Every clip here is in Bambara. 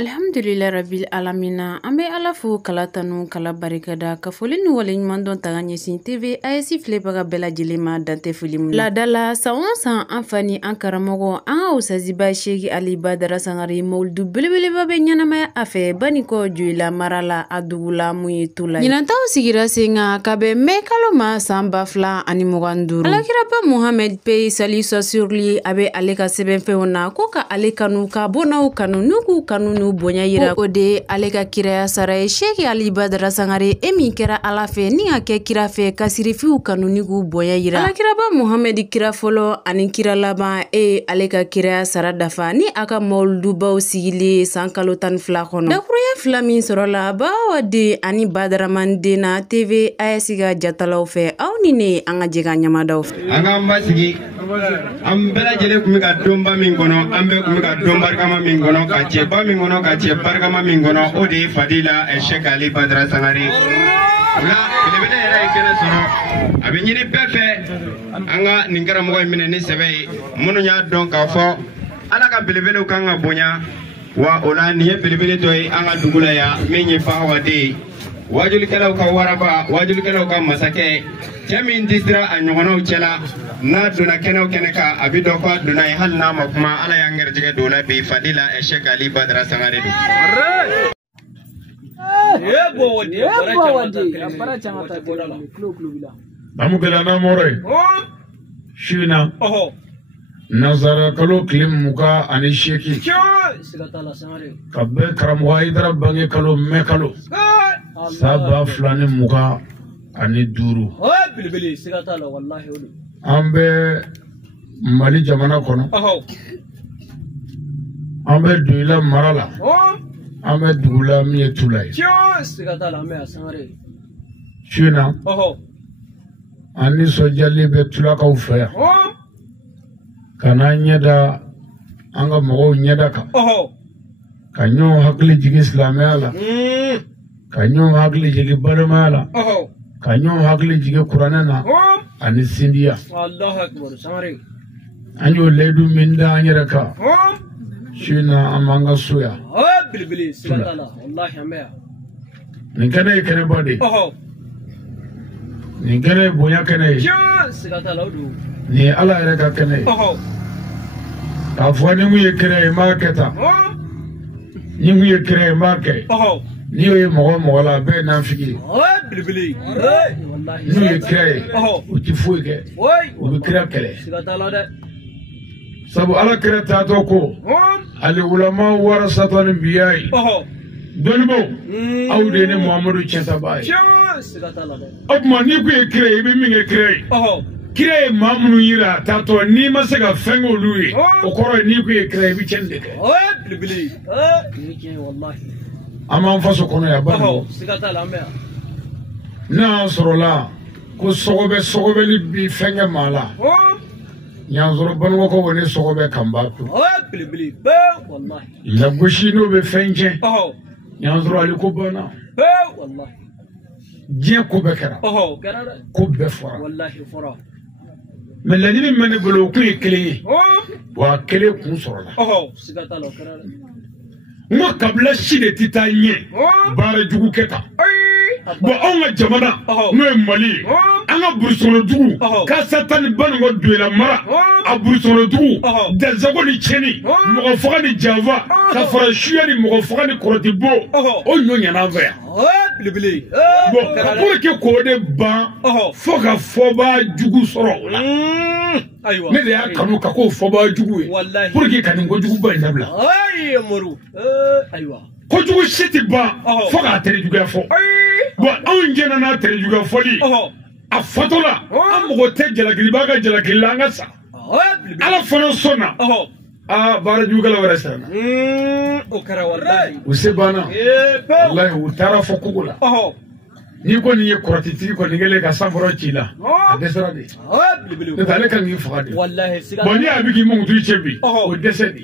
Alhamdulillah rabbil alamina ambe ala fo kala tanu kala barikada ka foli ni wale ɲuman dɔn taga ɲɛsin TV AS filɛbaga bɛɛ lajɛlen ma dante foli mun ladala san o san an fani an karamɔgɔ an ka usaziba Sheikh Ali Badara Sangare mawlidu belebeleba bɛ ɲɛnamaya a fɛ bani kɔ Joyila mara la a dugu la mun ye tu la ɲinantaw sigira sen kan ka bɛn mai kalo ma san 2025 alakiraba Muhammed paix salut soit sur lui a bɛ ale ka sɛbɛnfɛnw na ko ka ale kanu ka bɔnaw kanu n'u k'u kanu n'u bonya yira o de ale ka kiraya sara ye Sheikh Ali Badara Sangare e min kɛra ala fɛ ni ka kɛ kira fɛ ka sirifiw kanu ni k'u bonya yira alakiraba Muhammed kira fɔlɔ ani kira laban ale ka kiraya sara dafa ni a ka mawludubaw sigili san kalo 12 kɔnɔ dakuruya 2 min sɔrɔla bawa de ani Badaraman den na TV AS ka jatalaw fɛ aw ni ne an ka jɛka ɲamadaw fɛ an k'an basigi an bɛɛ lajɛlen kun bɛ ka donba min kɔnɔ an bɛɛ kun bɛ ka don barikama min kɔnɔ ka cɛba min kɔnɔ ka cɛ barikama min kɔnɔ o de ye fadila Sheikh Ali Badara Sangare ola belebele yɛrɛ ye kɛnɛ sɔrɔ a bɛ ɲini bɛɛ fɛ an ka nin karamɔgɔ in minɛ ni sɛbɛ ye minnu y'a dɔn k'a fɔ ala ka belebelew kan ka bonya wa o la nin ye belebele dɔ ye an ka dugu la yan min ye Fahawa den ye wajulikɛlaw ka waraba wajulikɛlaw ka masakɛ cɛ min disira a ɲɔgɔnnaw cɛla n'a donna kɛnɛw kɛnɛ kan a bɛ dɔ fɔ a donna ye hali n'a ma kuma ala y'an garijɛgɛ don la bi fadila Sheikh Ali Badara Sangare don. Amukela na more shina nazara kalo klim muka ani sheki kabbe karamwa idara bange kalo me kalo saba fulani muka ani duru ambe Mali jamana kono ambe Joyila marala ambe dugula miye tulay shina ani sojali be tulakaw fɛ yan kana ɲɛda an ka mɔgɔw ɲɛda kan ka ɲɔgɔn hakili jigin silamɛya la ka ɲɔgɔn hakili jigin balimaya la ka ɲɔgɔn hakili jigin kuranɛ na ani sindiya an y'o layidu min da an yɛrɛ kan sina an b'an ka so yan nin kɛnɛ ye kɛnɛba de nin kɛnɛ ye bonya kɛnɛ ye nin ye ala yɛrɛ ka kɛnɛ ye k'a fɔ ni mun ye kɛnɛ ye m'a kɛ tan ni mun ye kɛnɛ ye m'a kɛ ni y'o ye mɔgɔ mɔgɔ la a bɛɛ ye nafiki ye n'u ye kira ye u ti foyi kɛ u bɛ kira kɛlɛ sabu ala kira taatɔ ko ali ulama warasatɔ ni biya ye dɔnnibaw aw de ye ne Muhamadu tiɲɛtaba ye o tuma n'i ko ye kira ye i bɛ min kɛ kira ye kira ye maa minnu yira taatɔ n'i ma se ka fɛn kɛ olu ye o kɔrɔ ye n'i ko ye kira ye i bɛ tiɲɛni de kɛ an b'an faso kɔnɔ yan balimaw n'a sɔrɔla ko sɔgɔbɛli bi fɛn kɛ maa la ɲansɔrɔ banugɔkɔ ni sɔgɔbɛ kan b'a to lagosi n'o bɛ fɛn tiɲɛ ɲansɔrɔ ali ko banna diɲɛ ko bɛɛ kɛra ko bɛɛ fɔra mɛ laɲini min bɛ ne bolo o kun ye kelen ye wa kelen kun sɔrɔla n ko kabila si de tɛ taa ɲɛ baara jugu kɛ tan bon anw ka jamana n'o ye Mali ye an ka burusɔnɔdugu k'a sata ni Banikɔ Joyila mara a burusɔnɔdugu Dazago ni Cɛni mɔgɔ faga ni janfa ka fara suya ni mɔgɔ faga ni kɔrɔtibo o ɲɔ ɲana an fɛ yan bon pour que k'o de ban fo ka fɔbaa jugu sɔrɔ o la ne de y'a kanu ka k'o fɔbaa jugu ye pour que ka nin kojuguba in dabila kojugu si tɛ ban fo k'a tɛrɛjuguya fɔ bon anw jɛna n'a tɛrɛjuguya fɔli a fɔtɔla an mɔgɔ tɛ jalakiliba ka jalakili la an ka sa ala fana sɔnna baara jugukɛlaw wɛrɛ siranna u se banna walahi u taara fɔ kogo la n'i ko nin ye kɔrɔtitigi kɔni kɛlen ka sanfɔrɔ ci la a dɛsɛra de n'o tɛ ale kan k'i faga de bon ni a bɛ k'i mankutu cɛ bi o dɛsɛ de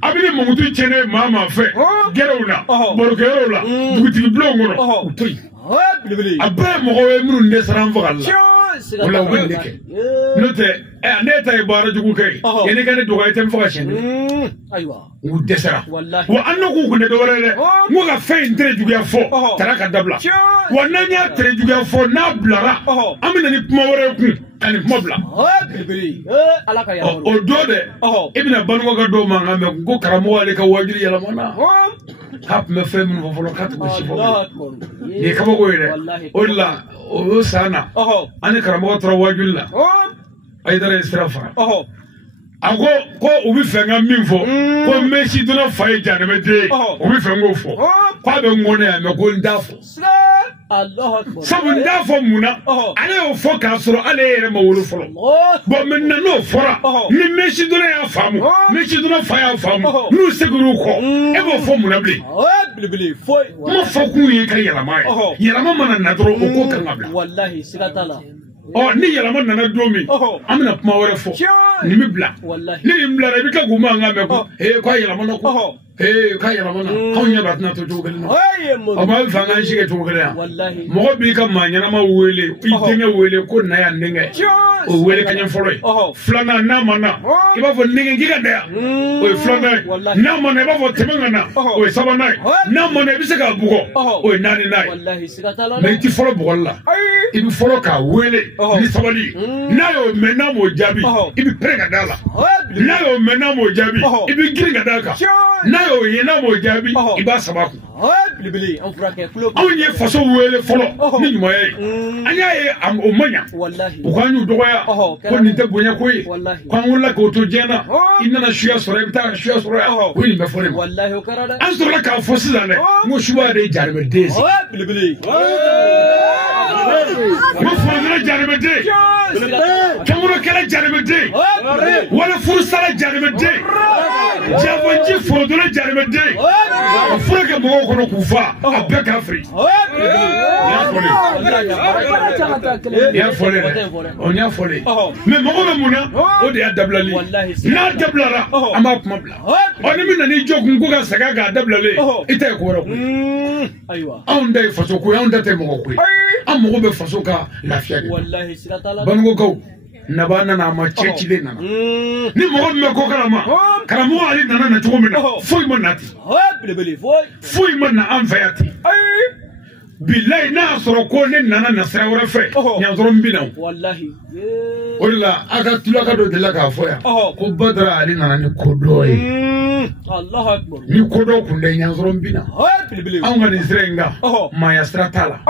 a bɛ ni mankutu cɛnnen maa fɛ gɛrɛw la barokɛyɔrɔw la dugutigi bulonw kɔnɔ u to yen a bɛɛ ye mɔgɔw ye minnu dɛsɛra an fagali la wala wele ke note ne tay bara jugu kay yene kan do gay tem fa shen aywa u desara wa annaku kunde do wala mo ga fe entre jugu ya fo taraka dabla wa nanya tre jugu ya fo na blara amina ni puma wore ku ani puma bla alaka ya o do de ibna banwa ga do ma ngame ko karamo wale ka wajiri yala mona hap me fe mun fo lo kat ko shi fo ni kama ko yere olla o sana ani karamo tra wajulla ay dara istrafa ako ko ubi fenga minfo ko meshi dona fay janebe de ubi fengo fo ko be ngone ya me ko ndafo Allah akbar sabu ndafo muna ale o fo ka soro ale yere ma wolo folo bo men na no fora ni meshi dona ya famu meshi dona fay ya famu nu seguru ko e bo fo muna bli bili foi mo fo ku yi ka yala mai yala ma mana na dro o ko kan abla wallahi sigatala ni yala ma na domi amna puma wore fo ni mi bla ni mi bla bi ka guma ngame ko ko yala ma na ko ka yala ma na ko nya bat na to jogal no o ma fa ngan shi ke to gele mo bi ka ma nya na ma wele itenge wele ko na ya ndenge o wele ka nya folo flana na mana iba fo ndenge ngiga da o flana na mana iba fo temenga na o sabana na mana bi se ka bugo o nani nai wallahi sigatala me ti folo bolla ibi folo ka wele ni sabali na yo mena mo jabi ibi prega dala na yo mena mo jabi ibi giringa daka na yo yena mo jabi iba sabaku bili on fura ke club onye faso wele folo ni nyuma ye anya ye am o manya wallahi o kanyu doya ko ni te bonya ko yi kan wala ko to jena inna na shuya sore bita shuya sore ko ni me fole wallahi o karada an sore ka fosi dane mo shuwa de jarbe desi bili mo fodra jarbe de kamuro kala jarbe de wala fursala jarbe de javanji fodra jarbe de furaka mo ko no kufa abeka afri ya fole on ya fole mais mo ko muna o de ya dablali na dablara ama kuma bla oni mina ni jogun ko ga saga ga dablale ita ko ro aywa on dai faso ko on date mo ko am mo be faso ka lafiya de wallahi sigatala bango ko nabana na ma chechile na ni mo me ko karamo ali nana na tugo mina foi manati bili foi manna an fayati billahi na soro ko ne nana na sira wora fe nya zoro mbina wallahi wala aka tulaka do de la ka foya ko badra ali nana ni kodoy Allah akbar ni kodo kunde nya zoro mbina bili an ga ni srenga ma ya stratala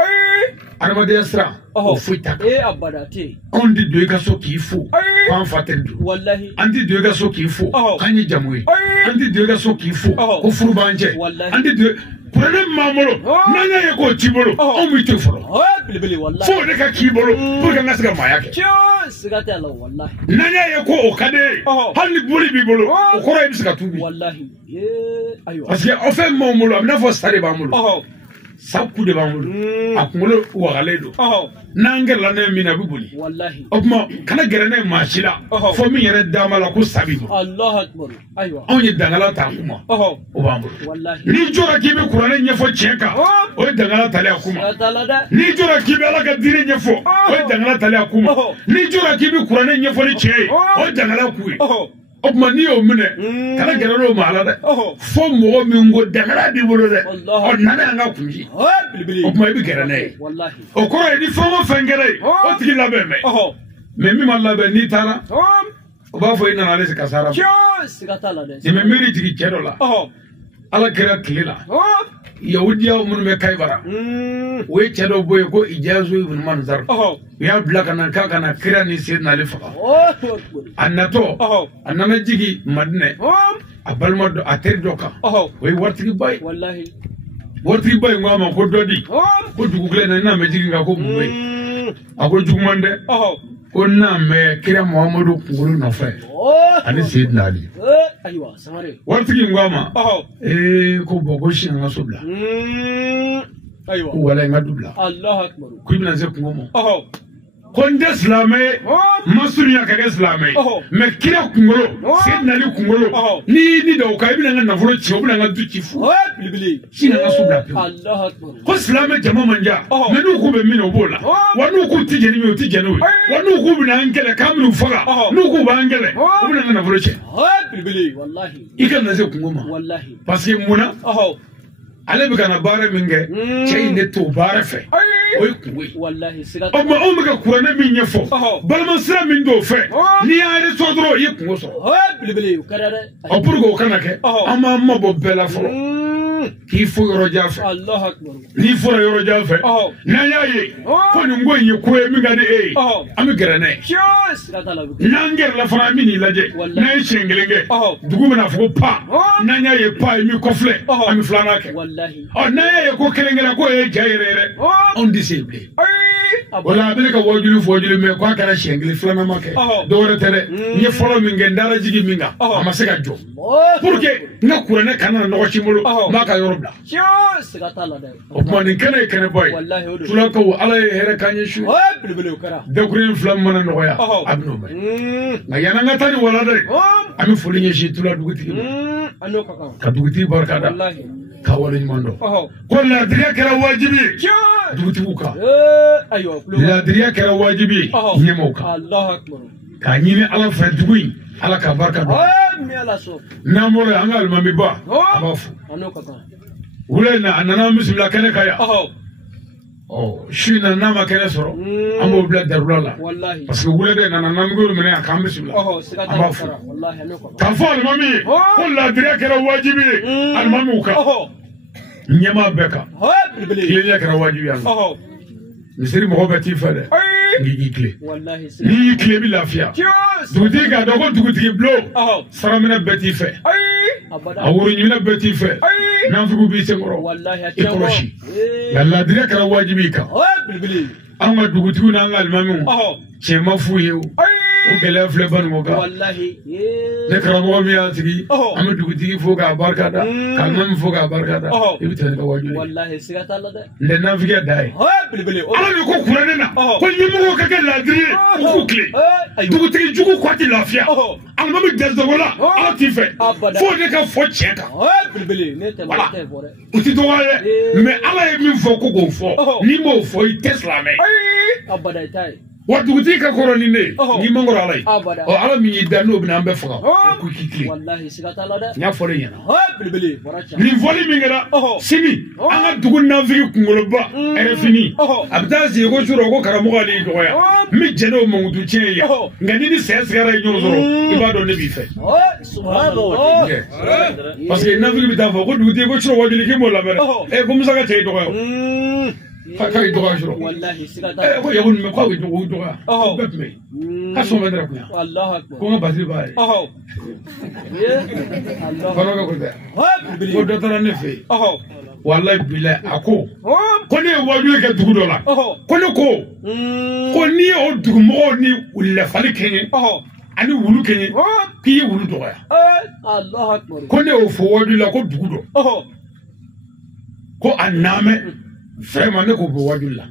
araba de stra o fuita abadate on di do ka so ki fu kan fatendu wallahi andi do ka so ki fu kan yi jamui andi do ka so ki fu ko furu banje andi do problème mamolo nanya ye ko tibolo o mi te folo bili wallahi fo de ka kibolo pour que ngasiga mayake sigatala wallahi nanya ye ko o kade hal ni boli bi bolo o ko ra bi siga tubi wallahi aywa parce que on fait mamolo amna fo sare ba mamolo sakku de bamulu akumulo wagale do nanger la ne mina bibuli wallahi okuma kana gerene machila fo mi yere damala ko sabibo Allah akbar aywa on yi dangala ta kuma o bamulu wallahi ni jora kibe qur'an nyefo cheka o dangala tale akuma ni jora kibe ala ka dire nyefo o dangala tale akuma ni jora kibe qur'an nyefo ni che o dangala kuyi okuma ni o mine kana gerero mala de fo mo mi ngo dangala bi bolo de o nana nga kunji okuma bi gerene wallahi o ko ni fo mo fengere o tigi labe me mi malla be ni tara o ba fo ina na le kasara sigatala de ni me miri tigi chedo la ala kera kila yahudiya mun me kaybara we chedo boy ko ijazu ibn manzar ya blaka nan ka kana kira ni sirna le fa annato annana jigi madne abalma do aterdo ka we wartigi bay wallahi wartigi bay ngama ko dodi ko dugugle na me jigi nga ko muwe ako jugumande ko na me kira muhammadu kungulu na fa ani sidna ali aywa samare wartigi ngama ko bogo shi nga sobla aywa wala nga dubla Allah akbar ku ibn ze kungomo konde islame masunya ka islame me kira kungolo se nali kungolo ni da ka ibina nga nafulo chi obina nga duchifu bilibili sina nga subla Allah akbar ko islame jama manja me nu ku be mino bola wanu ku tijeni mi tijeni wanu ku bina ngele kamlu faga nu ku ba ngele obina nga nafulo chi bilibili wallahi ikan na se kungoma wallahi parce que muna ale bi kana bare minge cey ne to bare fe oy kuwi wallahi sigat o ma ka kurane min nyefo balman sira min do fe ni ay so dro yi kungo so bilibili karare o purgo kana ke ama ma bo bela fo ki fo yoro jafe Allah akbar ni fo yoro jafe na yayi ko ni ngo yi ko mi ngade e ami grane sigat ala nanger la fara mini laje na yi chengelenge dugu na fo pa na yayi pa mi kofle ami flana ke oh na ye ko kelengela ko e jayrere on disciple wala bele ka wojulu me ko kala shengli flana make do retere ni folo mi ngendara jigi minga amaseka jo pour que na kurane kana no chimulu maka yorobla sigatala de o mani kene boy tula ko ala here kanye shu bilibili kara de kurin flam mana no ya abno me na yana ngata ni wala de ami fulinye shi tula duguti ano ka duguti barkada wallahi kawalin mando ko la diriya kera wajibi duguti uka ayo la diriya kera wajibi nyemoka Allah akbar ka nyine ala fa dugui ala ka barka do mi ala so namore angal mami ba abafu ano kaka wule na anana bismillah kene kaya shina nama kene soro amo bla darula wallahi parce que wule de nana namgol mene akam bismillah abafu wallahi ano kaka ka fa mami ko la diriya kera wajibi al mami uka nyama beka ile kera wajibi Allah misiri mo beti fele ngi kle wallahi ni kle bi lafia duguti ga dogo duguti blo saramina beti fe awuru nyina beti fe nafugu bi sengoro wallahi ikoroshi yalla dire kara wajibi ka bilibili amma duguti na ngal mamu chema fuyu o gele fle ban mo ga wallahi ne kara mo mi atigi amma duguti fo ga barka da kan mam fo ga barka da ibita ka wajibi wallahi sigata la de le nafiga dai bilibili ala ko kurane na ko nyimo ka ke la dire ko kle duguti jugu kwati lafia amma mi desde wala ati fe fo ne ka fo cheka bilibili ne te ma te bore uti do wale me ala e mi fo ko go fo ni mo fo Tesla me abada tai watu kutika koroni ne ni mangoro alai o ala mi dano bina ambe fuka ku kikli wallahi sigata la de nya fole yana bilibili boracha ni voli mi ngara simi anga dugu na vigi kungolo ba ere fini abdazi ko shuro ko karamo ali do ya mi jeno mongudu cheya ngani ni ses gara nyozoro ibado ne bi fe subhanallah parce que na vigi bita fo ko dugu ko shuro wajili ke mo la mere e ko musaka tay do ya kaka idoga juro wallahi sigata ko yawun me ko idoga betme ka so me dara ko Allah akbar ko ngabati bae Allah fanoga ko be ko dotara ne fe wallahi bila ako ko ne waju ke dugu dola ko ne ko ni o dugu mo ni ulle fali kenye ani wulu kenye ki wulu doga Allah akbar ko ne o fo waju la ko dugu do ko aname vraiment ne ko bo wajulla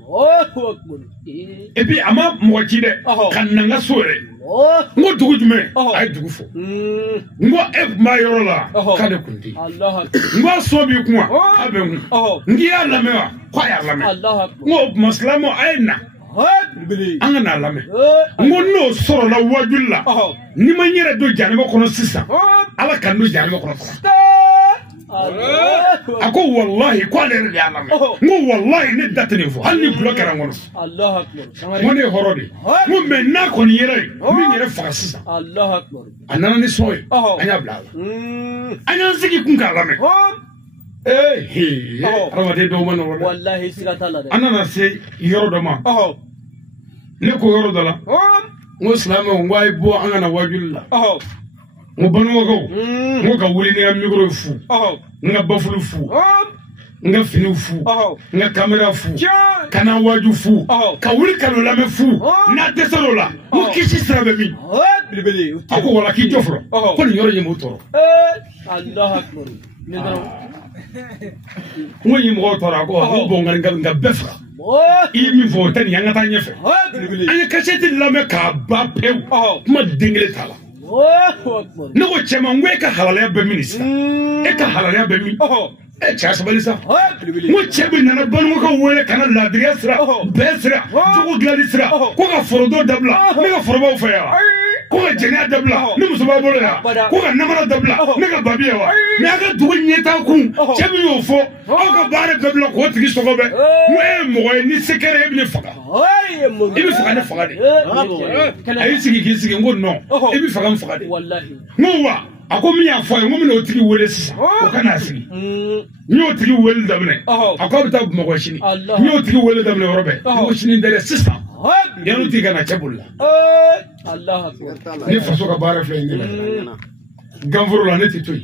et puis ama mo de kan nanga sore ngo dugu jume ay dugu fo ngo e ma yorola ka de kundi Allah ngo so bi kuma abe ngu ngi ala mewa kwa ya lame Allah ngo maslamo ayna bilibili anga na lame ngo no soro la wajulla ni ma nyere do jani ko kono sisa ala kan do jani ko kono ako wallahi kwa le ya lame ngo wallahi ne datene fo hal ni blokara ngono Allah akbar mo ne horodi mo menna ko ni yere mi yere farasisa Allah akbar anana ni soy anya blala anya sigi kun ka lame ramade do man wala wallahi sigata la de anana se yoro do ma ne ko yoro do la ngo islamu ngwai bo angana wajulla ngo banu ko ngo ka wuli ne micro fu nga bafulu fu nga fini fu nga kamera fu kana waju fu ka wuli kalo lame fu na desoro la mo kishi srabe mi ako wala ki jofro ko ni yoro nyemo toro Allah akbar ne daro Ngo yi mo tora ko ho bonga nga befra I mi fo tan yanga ta nyefe anya kaseti lame ka ba pew ma dingile tala ne ko chema ngwe ka halala be minister e ka halala be mi e cha sabalisa mo chebe nana bango ka wele kana la driasra besra jogo gladisra ko ka forodo dabla ne ka foroba fa ya ko ka jenya dabla ne musuba bolo ya ko ka namara dabla ne ka babiya wa ne ka dugu nyeta kun chebe yo fo o ka bare dabla ko tigi sogobe mo e mo ni sekere ibne faka ibi faka ne faka de ayi sigi ki sigi ngo no ibi faka m faka de wallahi ngo wa ako mi afo ngo mi no tigi wele sisa ko kana sigi nyo tigi wele dabne ako bita mo shini nyo tigi wele dabne robe ko shini dere sisa yanu tiga na chabulla Allah akbar ni faso ka bare fle ni Gamfur la ne titoy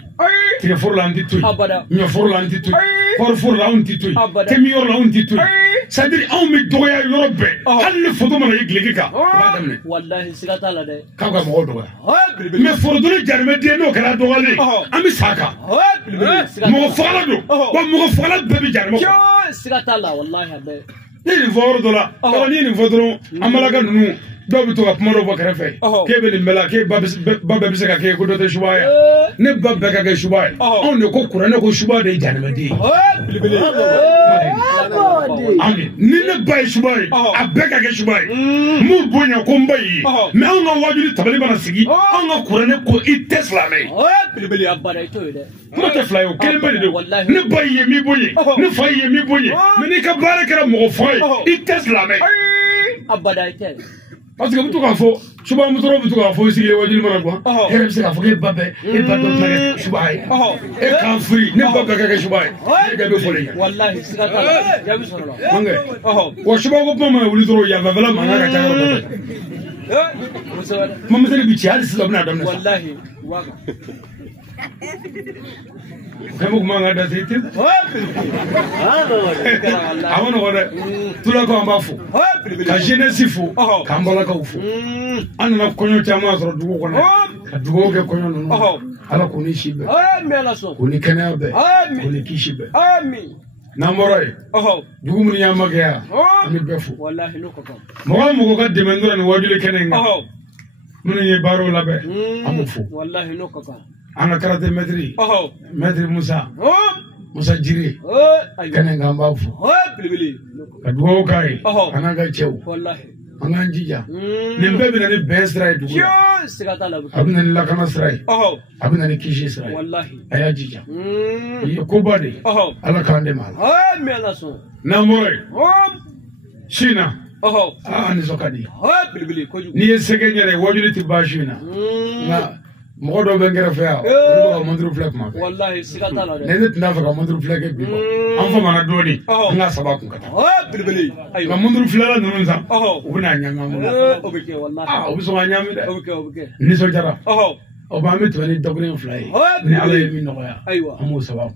tiga for la nditoy nyo for la nditoy for la nditoy kemi yor la nditoy sadiri aw mi doya yorobe hal ne foto mana yiglegi ka wadamne wallahi sigata la de kaga mo doya me for do le jarme de no kala dogale ami saka mo fala do mo fala be jarme ko sigata la wallahi be ni for do la ni for do amala kan nu do bi to apmaro bakara fe ke be mela ke babbe bi se ka ke ko do te shubaya ne babbe ka ke shubaya on ne ko kurane ko shubaya de janme de amin ni ne bay shubaya abeka ke shubaya mu bonya ko mbayi me on ga wajuri tabali bana sigi on ga kurane ko itesla me bilibili abara ito de mo te fly o kele mbali de ne bay ye mi boye ne fay ye mi boye me ni ka barakara mo fay itesla me abada ite parce que mutu ka fo suba mutu ro mutu ka fo sigi le wajiri mana quoi e se ka fo ke babbe e babbe ka suba ay e ka free ne babbe ka suba ay e ga be fo le wallahi sigata ya bi solo mangue wo suba ko pama wuli toro ya va manga ka ta ko mama sele bi ci hal sila bna dam ne wallahi waga kamu kumanga da sete awon wala tula ko amba fu ka jeunesse fu ka mbala ka fu anna konyo chama so dugo ko na dugo ke konyo no ala ko ni shibe amen la so ko ni kana be ko ni kishibe amen namoray dugu mun ya magya ni befu wallahi no ko mo ka demendura ni wajule kenenga mun ye baro labe amu fu wallahi no ko ana karate maître Musa Musa jiri kane ngamba fu bilibili kadwo kai ana ga chew wallahi anga njija nimbe bina ni best right dugu sigata la abuna ni lakana srai abuna ni kishi srai wallahi aya jija ko bade ala kande mal amen la so na moy shina ni sokadi bilibili ko ni yesegenyere wajuliti bashina na modo bengere fa ko mondru flek ma wallahi sigata la de ne tna fa ko mondru flek bi ko am fa mana doni nga saba ku kata bilbili ay ko mondru flek la non sa ubuna nyanga mo obike wallahi obiso nyami de obike ni so jara o ba mi to ni dogre fly ni ala mi no ya aywa amu saba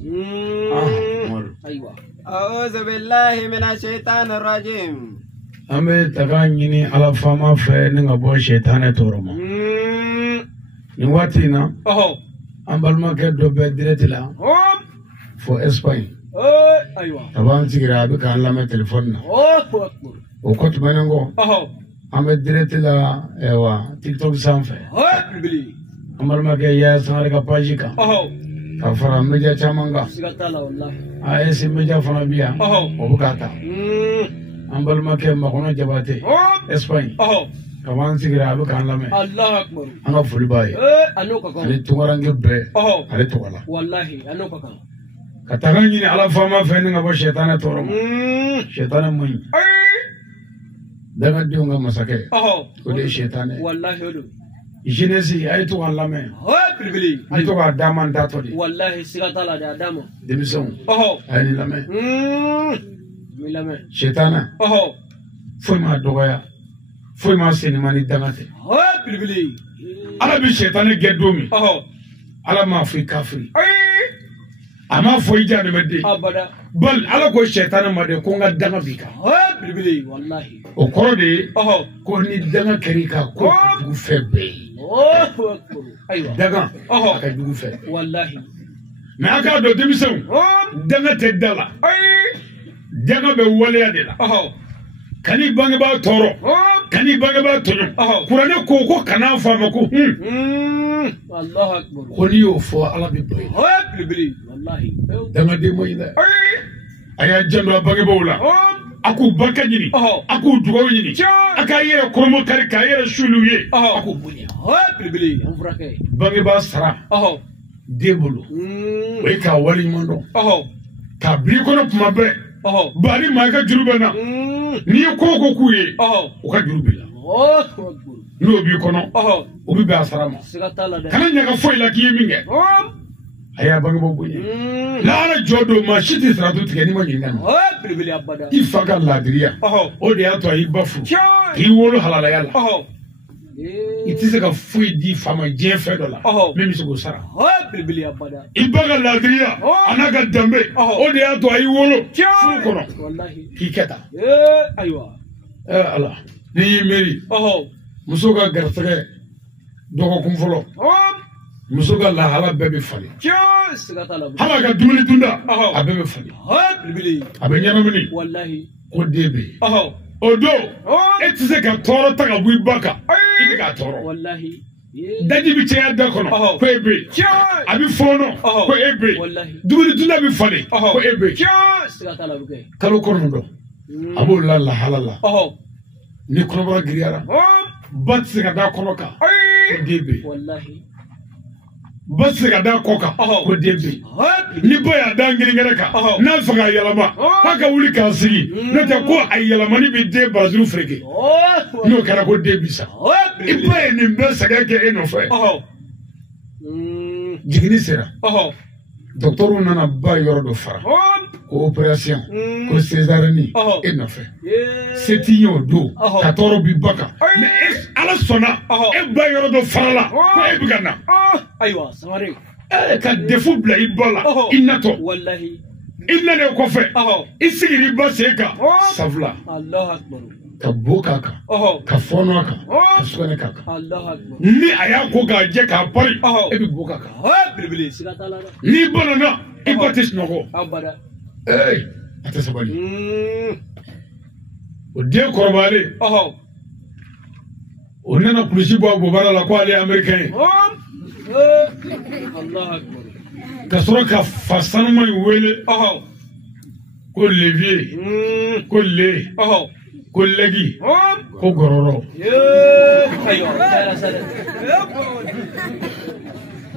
aywa a'udhu billahi minash shaitanir rajim ame taganyini ala fama fe ni ngabo shaitane toroma ni watina ambalma ke do be diretila fo Espagne aywa taban sigira be kan la me telephone na o ko to banango ame diretila ewa TikTok sanfe bibili ambalma ke ya sare ka pajika ka fara meja chamanga sigatala wallahi ayesi meja fana biya o bukata ambalma ke makono jabate Espagne kawan sigira abu kan lame Allah akbar anga fuli baye anoka kan ani tungarange be ale tokala wallahi anoka kan katagani ni ala fama feni ngabo shetana toro shetana mun daga diunga masake ko de shetane wallahi odo jinesi ay to kan lame bilbili ay to ka daman datodi wallahi sigata la da dama demison ay ni lame mi lame shetana foi ma dogaya foi ma senimani dangate bilbili ala bi shetane gedomi ala ma fi kafri ama foi jani medde abada bal ala ko shetane made ko nga danga bika bilbili wallahi o korode ko ni danga kerika ko du febe aywa daga ka du fe wallahi mais aka do demisew danga te dala danga be waleya de la kani bange ba toro kani bange ba tonyo kurane ko kana fama ko Allahu akbar ko ni yo fo ala bi boy bili wallahi danga de moyina aya jando bange bawla aku barka nyini aku dugo nyini aka yere kromo kari ka yere shuluye aku bunya bili on frake bange ba sara debolo we ka wali mondo ka bi ko no kuma be bari ma ka jurube na ni ko kuye o ka jurube la no bi ko no o bi ba sara ma kana nya ka foi la ki minge aya bange bo bunya la ala jodo ma shiti sara to tigani ma nyinga bili abada ifaka ladriya o de ato ayi bafu ki wolo halala yalla itise ka foi di fama je fe dola même se go sara bili abada ibaga ladriya anaga dambe o de ato ayi wolo fu kono wallahi ki keta aywa ala ni meri muso ka garsege dogo kum folo muso ka la hala bebe fali hala ka dumuni dunda a bebe fali bili abe nyamini wallahi ko debe odo etise ka toro ta ka bu baka ibi ka toro wallahi daji bi cheya da kono ko ebe abi fono ko ebe dumuni dunda bi fali ko ebe kalo kono do abo la la halala ni kono ba griyara bat se ka da kono ka ko debe wallahi basi ka da koka ko debe ni boya da ngiringere ka na faga yalama ka wuli ka sigi no te ko ay yalama ni bi de bazuru freke no kara ko debi sa iboye ni mbe saga ke eno fe jigini sera docteur nana ba yoro do fara ko operation ko césarienne eno fe setinho do 14 bi baka mais ala sona e ba yoro do fara la ko e bigana aywa samare ka defu bla ibola inato wallahi inna ne ko fe isigiri baseka savla Allahu akbar ka boka ka fono ka sone ka Allahu akbar ni aya ko ga je ka pari e bi boka ka bili sigatala ni bonana ipatis noko abada ata sabali o de korbale o nana kulisi bo bobara la ko ali americain Allahu akbar kasoro ka fasanu mai wele ko levier ko le ko legi ko gororo ayo dara sare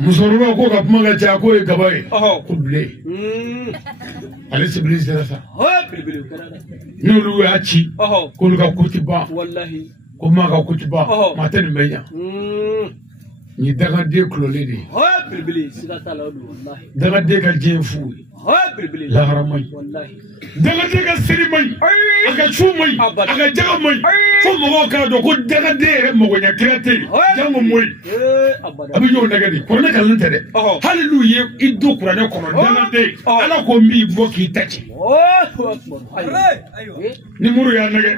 musoro ko ka puma ga cha ko e gabai ko ble ale siblis dara sa bili kana no lu achi ko lu ka kutiba wallahi ko ma ka kutiba maten menya ni daga de klole de bili sigatala wallahi daga de ka jenfu bili la haramai wallahi daga de ka siri mai aka chu mai aka jaga mai fo mo ka do ko daga de mo gonya kreate jango moy abada abi yo daga di ko ne kan tede hallelujah iddo qur'ane ko daga de ala ko mbi boki tachi Allahu akbar ayo ni muru ya nage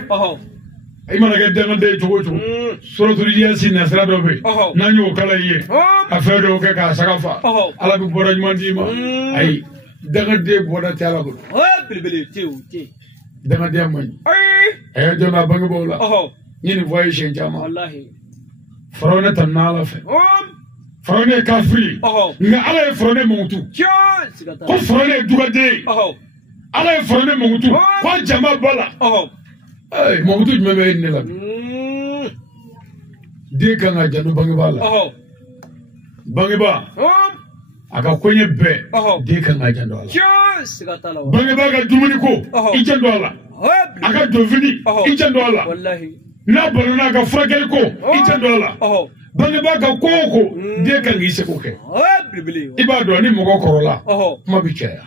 ay mana ga daga de jogo jogo suratul yasin nasra do be nanyo kala ye affaire do ka sagafa ala bi boraj mandima ay daga de boda ti ala ko bili te daga de man ay jona bangi bola ni voyage jama wallahi farone tan nala fe farone kafri nga ala farone montu ko farone duga de ala farone montu ko jama bala ay montu me ne la de kan ga janu bangi bala bangi ba aka kwenye be de kan ga janu ala bangi ba ga dumuni ko ijando ala aka dovini ijando ala wallahi na barana ka furakeli ko ijando ala bangi ba ka koko de kan gi se ko ke bili iba do ni mogo korola kuma bi caya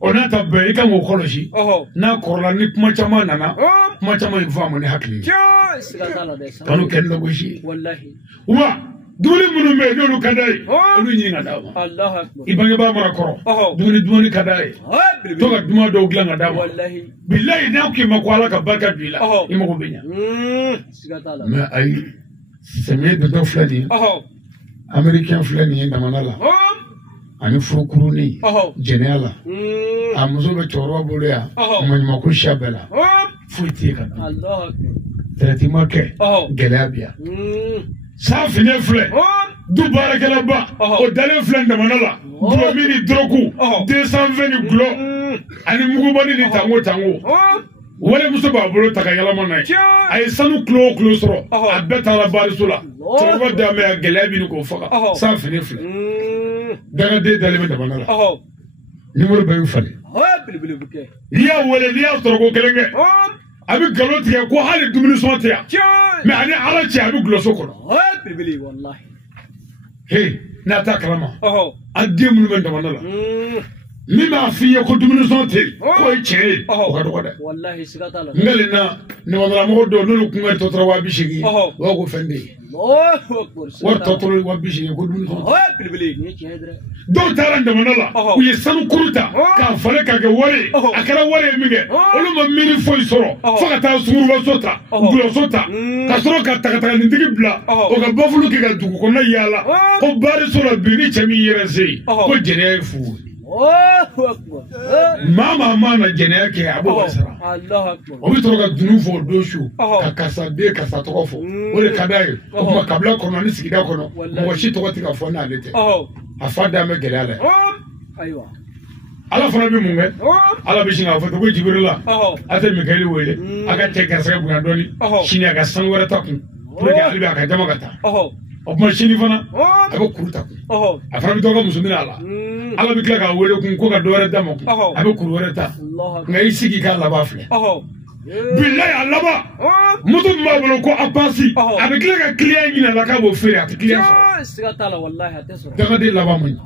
ona ta be ikan go koloshi na korola ni kuma chama nana kuma chama infamu ni hakli sigatala de kanu ken do goshi wallahi wa duli munu me do kadai olu nyi na dawa Allahu akbar ibange ba mara koro duli kadai bili to ga duma do glanga dawa wallahi billahi na ku makwala ka barka bila imo benya sigatala ma ay seme do flani américain flani ndamana la ani furukuruni jɛnɛya a muso bɛ cɛkɔrɔba bolo yan maɲuman ko siya bɛɛ la foyi tɛ ka na traitement kɛ gɛlɛya bi yan san fini filɛ du baarakɛlaba o dalen filɛ jamana la gulɔmi ni dɔrɔku 220 ni gulɔ ani mugubani ni tango wale muso b'a bolo ta ka yɛlɛma n'a ye a ye sanu kilo o kilo sɔrɔ a bɛɛ taara baariso la cɛkɔrɔba dan bɛ yan gɛlɛya bi ni k'o faga san fini filɛ dangaden dalen bɛ jamana la numéro bɛɛ y'u falen n'i y'a wele n'i y'a sɔrɔ ko kelen kɛ a bɛ nkalon tigɛ ko hali dumuni sɔn tɛ yan mɛ ani ala cɛ a bɛ gulɔso kɔnɔ he n'a t'a kalama an den minnu bɛ jamana la min b'a f'i ye ko dumuni sɔn tɛ yen k'o ye tiɲɛ ye o ka dɔgɔ dɛ n kɛlen na ɲamadalamɔgɔ dɔw n'olu kun ka tɔtɔrɔ 80,000 o b'a ko fɛn de ye wari tɔtɔrɔ 80,000 ko dumuni sɔn tɛ dɔw taara jamana la u ye sanu kuru ta k'a falen k'a kɛ wari a kɛra wari ye min kɛ olu ma miiri foyi sɔrɔ fo ka taa sungurubaso ta gulɔso ta ka sɔrɔ ka tagataganitigi bila o ka bafulu kɛ ka dugu kɔnɔ yaala ko baariso la bi ni cɛ min yɛrɛ se yen ko jɛnɛya ye fu maa na jɛnɛya kɛ a b'o wari sara o bɛ sɔrɔ ka dunu fɔ o don su ka karisa den karisa tɔgɔ fɔ o de ka d'a ye o tuma kabila kɔnɔ ni sigida kɔnɔ mɔgɔ si tɔgɔ tɛ ka fɔ n'ale tɛ a fa dan bɛ gɛlɛya la ala fana bɛ mun kɛ ala bɛ sin k'a fɔ ko Jibirila a tɛ Mikaeli wele a ka cɛ garisɛgɛ bonya dɔɔni sini a ka sanu wɛrɛ ta kun pour que ale bɛ a ka jama ka taa o tuma sini fana a bɛ kuru ta kun a fana bɛ dɔ ka muso minɛ a la ala bɛ tila k'a wele kun ko ka dɔ wɛrɛ d'a ma kun a bɛ kuru wɛrɛ ta nka i sigi k'a laban filɛ bilayi a laban moto min b'a bolo ko Apasi a bɛ tila ka kiliyan ɲini a la k'a b'o feere a tɛ kiliyan sɔrɔ dangaden laban man ɲi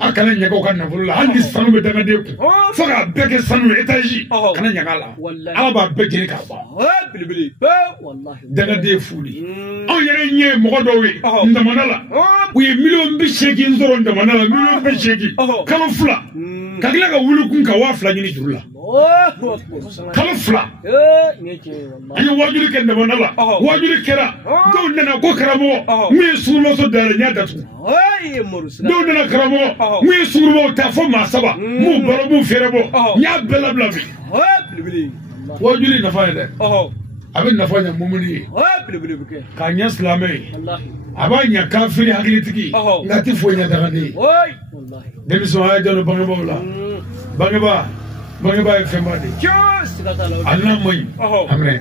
a kana ɲaga o ka nafolo la hali ni sanu bɛ dangaden kun fo k'a bɛɛ kɛ sanu ye étage kana ɲaga a la ala b'a bɛɛ jeni k'a ban dangaden fu de anw yɛrɛ ɲɛ mɔgɔ dɔw ye ndamana la u ye 8,800,000 sɔrɔ ndamana la 8,800,000 kalo fila ka tila ka wuli kun ka 2,000 ɲini juru la kalo fila an ye wajuli kɛ ndamana la wajuli kɛra dɔw nana ko karamɔgɔ mun ye sungurubaso dayɛlɛ n y'a datugu dɔw nana karamɔgɔ mun ye sungurubaw ta fɔ maa 7 m'u balo m'u feere bɔ n y'a bɛɛ labila bi wajuli nafa ye dɛ a bɛ nafa ɲɛ mumuni ye k'a ɲɛ silamɛ ye a b'a ɲɛ kafiri hakilitigi nka a tɛ foyi ɲɛ dagaden ye denmisɛnw a y'a janto bangebaaw la bangebaa ye fɛnba de ye a n'a ma ɲi a minɛ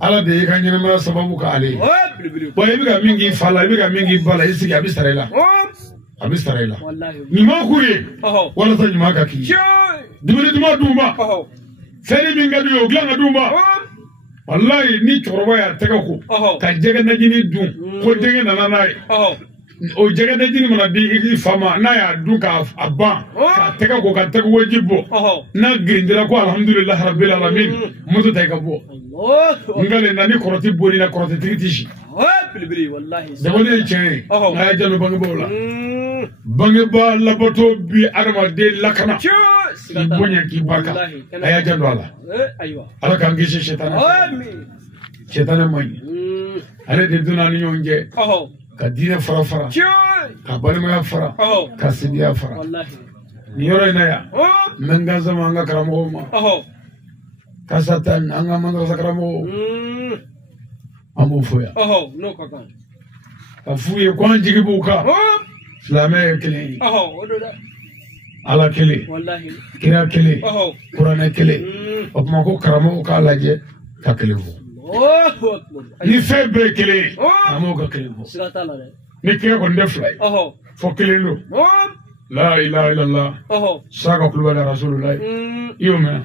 ala de y'i ka ɲɛnamaya sababu ka ale ye wa i bɛ ka min k'i fa la i bɛ ka min k'i ba la i sigi a bɛ sara i la a bɛ sara i la ɲuman k'u ye walasa ɲuman ka k'i ye dumuni duman d'u ma fɛn min ka d'u ye o dilan ka d'u ma wallahi ni cɛkɔrɔba y'a tɛgɛ ko ka jɛgɛ najini dun ko denkɛ nana n'a ye o jɛgɛ najini mana di i fa ma n'a y'a dun k'a ban k'a tɛgɛ ko ka tɛgɛ waji bɔ n'a girindira ko alhamdulilahi rabbil alamin moto ta i ka bɔ nkalen na ni kɔrɔti boli la kɔrɔtitigi tɛ si dabali ye tiɲɛ ye a y'a janto bangebaaw la bangebaa labato bi adamaden lakana k'i bonya k'i barika a y'a janto a la ala k'an kisi sitana man ɲi ale de donna ni ɲɔgɔn cɛ ka diinɛ fara ka balimaya fara ka sindiya fara nin yɔrɔ in na yan n bɛ n gansama an ka karamɔgɔw ma kasa ta an ka madrasa karamɔgɔw an b'o fɔ yan ka f'u ye ko an jigi b'u kan silamɛ ye kelen ye ala kelen kira kelen kuranɛ kelen o tuma ko karamɔgɔw k'a lajɛ ka kelen fɔ ni fɛn bɛɛ ye kelen ye karamɔgɔw ka kelen fɔ ni kira kɔni tɛ fila ye fɔ kelen don la ilaha illallah saka kulubali rasulullah i y'o mɛn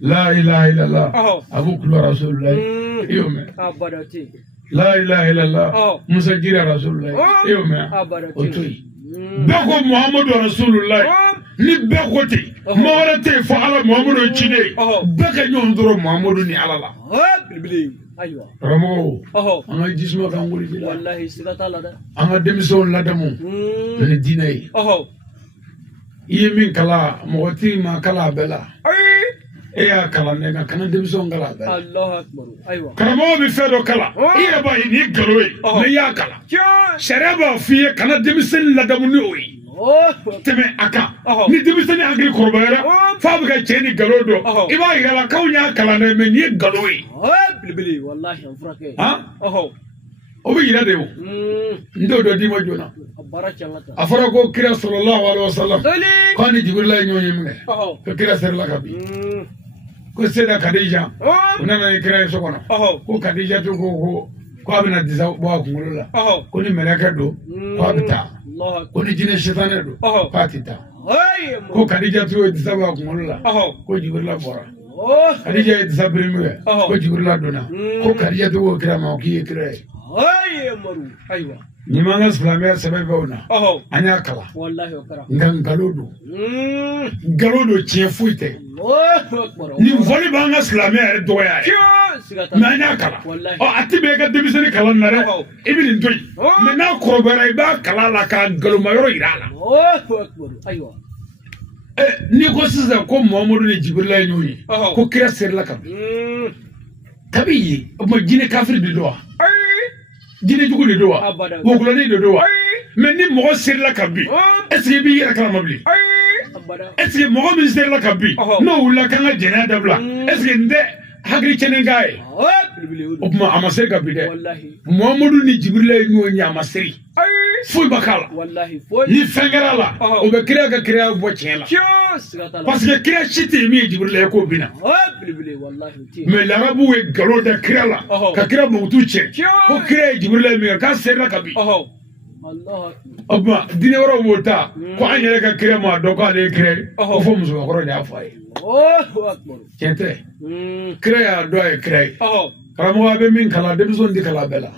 la ilaha illallah abu kulubali rasulullah i y'o mɛn la ilaha illallah musa jira rasulullah i y'o mɛn o to yen bɛɛ ko muhamadu rasulullah ni bɛɛ ko ten maa wɛrɛ tɛ yen fɔ ala muhamadu ye ciden ye bɛɛ ka ɲɔgɔn dɔrɔn muhamadu ni ala la karamɔgɔw an ka jisuma k'an wuli ji la an ka denmisɛnw ladamu ni diinɛ ye i ye min kala mɔgɔ t'i ma kala a bɛɛ la يا كلام كان دمسون كلا الله أكبر أيوة كلامه بفيدو كلا إيه باي نيجروي نيا كلا شرابا فيه كان دمسون لدمنوي تمي أكا ندمسون أغري كربايرا فابغا تشيني غلودو إبا يلا كونيا كلا نمي نيجروي بلي والله أفرك ها أبي يناديو ندو ديما جونا أفرقو كرا صلى الله عليه وسلم كان جبريل ينوني منه كرا سر لكابي كسيدا خديجة ونانا كرا يسوكنا كو خديجة كو أبنا ديسا بوا كمولولا كوني ملاكا دو كو أبتا كوني جيني الشيطان دو كو أتتا كو خديجة تو ديسا بوا كمولولا كو جبريل بورا خديجة ديسا بريموه كو جبريل دونا كو خديجة تو كرا ماوكي كرا أيوة نيمانغ سلامية سببونا أنا كلا والله وكرا نعم غلودو تشيفويته نيفولي بانغ سلامية دويا ما أنا كلا أتبع كدبيسني كلا نرى إبن توي منا كروبرا إبا كلا لا كان غلو ما يرو يرالا أكبر أيوة نيكوسيزا كم محمد نجيبرلا ينوي كو كرا سيرلا كبي ما جيني كافر بدوا جيني جوكو دوا وكلاني دوا مني مغو سيرلا كبي اسكي بي يرا كلام مبلي اسكي مغو من سيرلا كبي نو ولا كان جنا دبلا اسكي ند حقري تشنغاي وما امسير كبي ده محمد نجيبرلا ينوي امسير فوي بكالا والله فوي ni fengera la o be kira ka kira bo chela parce que kira chiti mi jibril ko bina wallahi mais l'arabu we galo da kira la ka kira mo tu che ko kira jibril mi ka serra ka bi Allah abba dine woro wota ko anyere ka kira ma do ko ale kira ko fo muso ko ro ya fay akbar chente kira ya do ay kira karamo abe min kala de zon di kala bela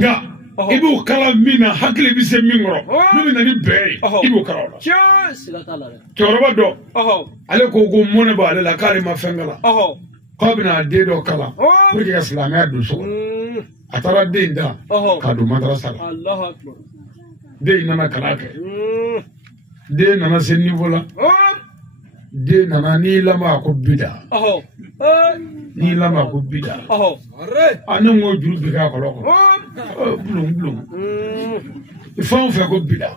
nga ibu kala mina hakle bi se mingro mi na ni be ibu kala choroba do ale ko go mone ba ale la kale ma fengala ko bina de do kala pour que islamia do so atara de nda ka do madrasa Allah akbar de nana kala ke de nana se niveau la de nana ni lama ko bida ni lama ko bida anu ngo juru bi ka ko blum blum fon fe ko bida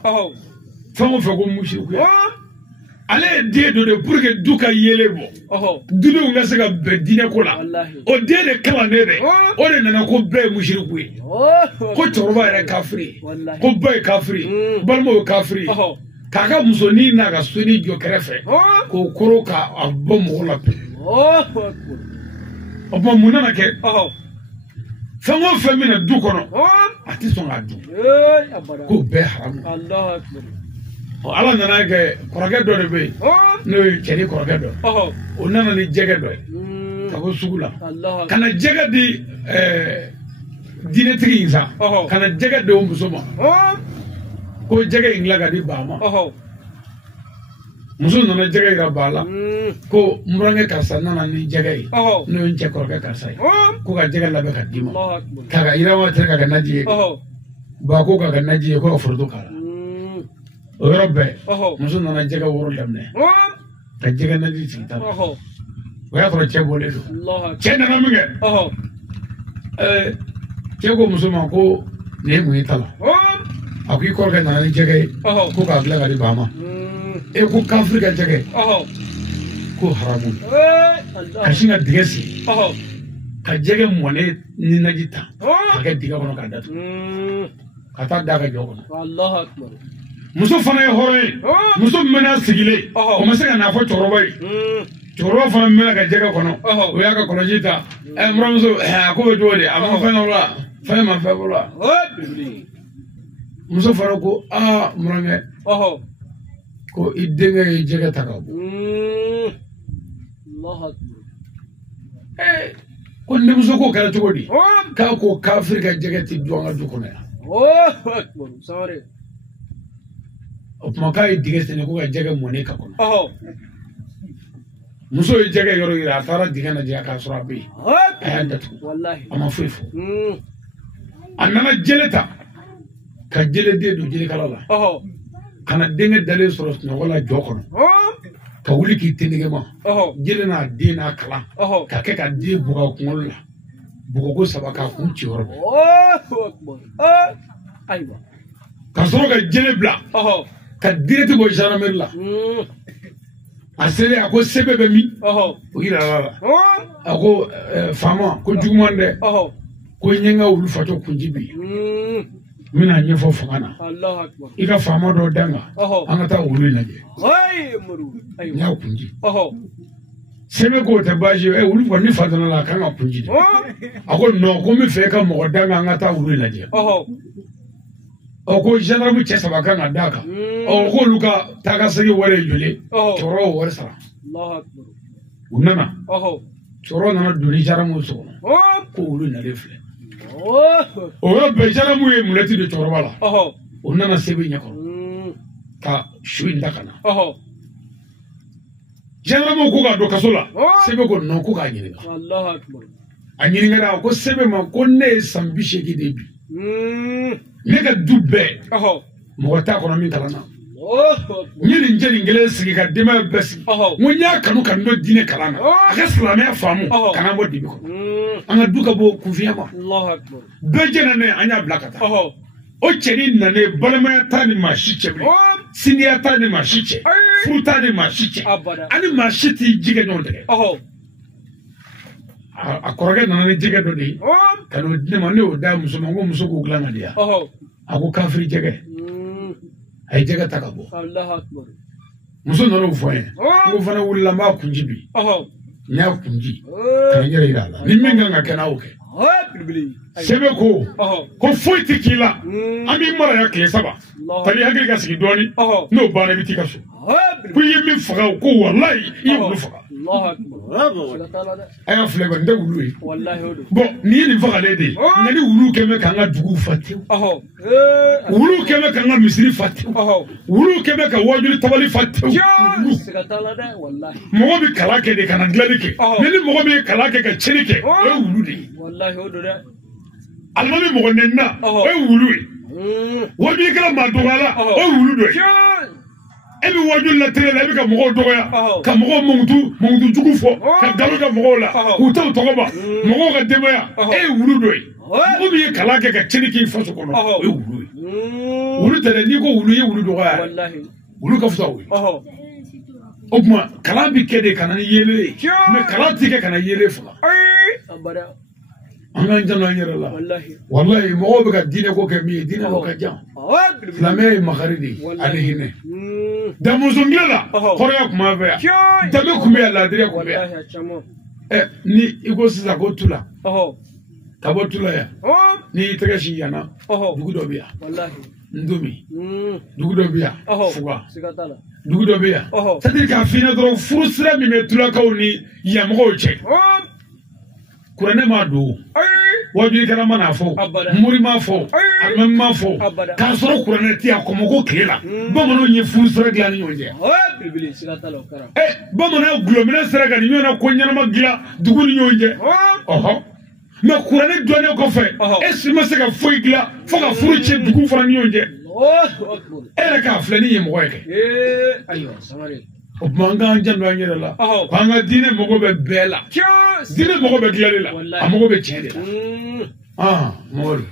fon fe ko mushriku ale de do de pour que duka yelebo dudu nga se ka bedine ko la o de kala ne de o de nana ko be mushriku ko chorba era kafiri ko be kafiri balmo kafiri kaka musoni na ga suni jo kerefe ko koro ka abomo la pe obo munana ke fango famina du kono ati son adu ko be haram Allah akbar o ala nana ke korage do de be no keri korage do o nana ni jege do ka ko sugula kana jege di dine trinza kana jege do musoma ko jege ingla ga di bama muso nana jege ira bala ko murange karsa nana ni jege no nche korage karsa ko ga jege labe ka dima kaga ira wa tere kaga naji ba ko kaga naji ko furdu kala Europe muso nana jege woro lemne ka jege naji sita wa ko che bole do che nana minge che ko muso ma ko ne mu itala akui korga nana ni jege ko ka gla ga di bama e ko kafir ka jage ko haramun kashinga digesi ka jage mone ni najita ka diga kono ka datu kata daga jogo Allah akbar muso fana e hore muso mena sigile o masaka na fo chorobai choroba fana mena ka jage kono o ya ka kono jita e mramso ko be dole amma fana wala fana ma fa wala muso fana ko murame ko idenge jega takab Allah akbar ko ndemso ko kala togodi ka ko kafir ka jega ti donga du kono akbar sorry o makai digeste ne ko ka jega mone ka kono muso jega yoro ira tara digana jega ka surabi ayandatu wallahi ama fuifu anana jeleta ka jele de do jele kala la kana denge dale soros ne wala jokono ka wuli k'i tenege ma jele n'a den n'a kalan ka kɛ ka den buga kunkolo la bugogo 3 k'a kun ci yɔrɔ bɛɛ ayiwa ka sɔrɔ ka jele bila ka direct bɔ gendarmerie la a selen a ko sɛbɛ bɛ min o yirala la a ko faama ko juguman dɛ ko n ye n ka wulu fatɔ kunji bi n bɛna ɲɛfɔ fanga na i ka faama dɔ dan kan an ka taa wulu in lajɛ n y'a kunji sɛbɛ k'o tɛ baasi ye wulu kɔni fatɔla la a kan ka kunji de a ko non ko n bɛ fɛ e ka mɔgɔ dan kan an ka taa wulu in lajɛ ko gendarme cɛ 3 kan ka d'a kan k'olu ka taa ka segin wari ye joli cɛkɔrɔba y'o wari sara u nana cɛkɔrɔba nana don ni gendarme so kɔnɔ ko wulu nalen filɛ o yɔrɔ bɛɛ gendarme ye mulɛti don cɛkɔrɔba la o nana sɛbɛn ɲɛkɔrɔ ka su in da ka na gendarme ko k'a don kaso la sɛbɛn ko non ko k'a ɲininka a ɲininkara ko sɛbɛn ma ko ne ye san 80 de bi ne ka du bɛɛ mɔgɔ t'a kɔnɔ min kalan na n ye nin jɛ nin kelen sigi ka denbaya bɛɛ sigi n ko n y'a kanu ka n dɔ diinɛ kalan na a ka silamɛya faamu kana bɔ dibi kɔnɔ an ka du ka bɔ kunfiya ma bɛɛ jɛ nanen an y'a bila ka taa o cɛnin nanen balimaya t'a ni maa si cɛ bilen siniya t'a ni maa si cɛ furu t'a ni maa si cɛ ani maa si t'i jɛgɛ ɲɔgɔn tigɛ a kɔrɔkɛ nana ni jɛgɛ dɔ de ye ka n'o di ne ma ne y'o da muso ma n ko muso k'o dilan ka di yan a ko kafiri jɛgɛ a ye jɛgɛ ta ka bɔ muso nana o fɔ n ye n ko fana wulila n b'a kunji bi n y'a kunji ka n yɛrɛ yira a la ni min kan ka kɛ n'a y'o kɛ sɛbɛ ko foyi tɛ k'i la an b'i mara yan tile 3 tani hakili ka sigi dɔɔni n'o banna i bɛ t'i ka so ko i ye min faga o ko walayi i ye wulu faga a y'a filɛ bɛ n tɛ wulu ye bɔn nin ye nin fagalen de ye nka ni wulu kɛmɛ k'an ka duguw fa tewu wulu kɛmɛ k'an ka misiri fa tewu wulu kɛmɛ ka wajuli tabali fa tewu mɔgɔ bɛ kalan kɛ de ka na dilanni kɛ mais ni mɔgɔ min ye kalan kɛ ka tiɲɛni kɛ o ye wulu de ye alimami mɔgɔ nɛnina o ye wulu ye wajulikɛla maa dɔgɔyala o ye wulu dɔ ye e bɛ wajuli la télé la e bɛ ka mɔgɔw dɔgɔya ka mɔgɔw mankutu jugu fɔ ka nkalon da mɔgɔw la k'u t'u tɔgɔ ma mɔgɔw ka denbaya e ye wulu dɔ ye mɔgɔ min ye kalan kɛ ka tiɲɛni k'i faso kɔnɔ o ye wulu ye wulu tɛ dɛ n'i ko wulu i ye wulu dɔgɔya wulu ka fisa o ye o tuma kalan bɛ kɛ de ka na ni yeelen ye mais kalan tɛ kɛ ka na yeelen faga an k'an janto an yɛrɛ la walayi mɔgɔw bɛ ka diinɛ ko kɛ min ye diinɛ ko ka jan silamɛya ye makari de ye ani hinɛ damuso tile la hɔrɔnya tun b'an fɛ yan danbe tun bɛ yan laadiriya tun bɛ yan ni i ko sisan ko tula ka bɔ tula yan n'i y'i tɛgɛ sin yanna dugu dɔ bɛ yan ndomi dugu dɔ bɛ yan fuga dugu dɔ bɛ yan c'est à dire k'a f'i ɲɛna dɔrɔn furu sira min bɛ tulakaw ni yanmɔgɔw cɛ kuranɛ m'a don wajulikɛla ma n'a fɔ mori m'a fɔ alimami m'a fɔ k'a sɔrɔ kuranɛ tɛ yan kɔmɔ ko tile la bamananw ye furu sira dilan ni ɲɔgɔn cɛ bamanan gulɔminɛ sera ka nin ɲɔgɔn na ko ɲɛnama dilan dugu ni ɲɔgɔn cɛ ɔhɔ mais kuranɛ dɔnnen kɔfɛ e si ma se ka foyi dilan fo ka furu cɛ dugu fana ni ɲɔgɔn cɛ e yɛrɛ k'a filɛ ni ɲɛmɔgɔ ye kɛ o tuma an k'an janto an yɛrɛ la k'an ka diinɛ mago bɛ bɛɛ la diinɛ mago bɛ dilanni la a mago bɛ tiɲɛ de la Mamadu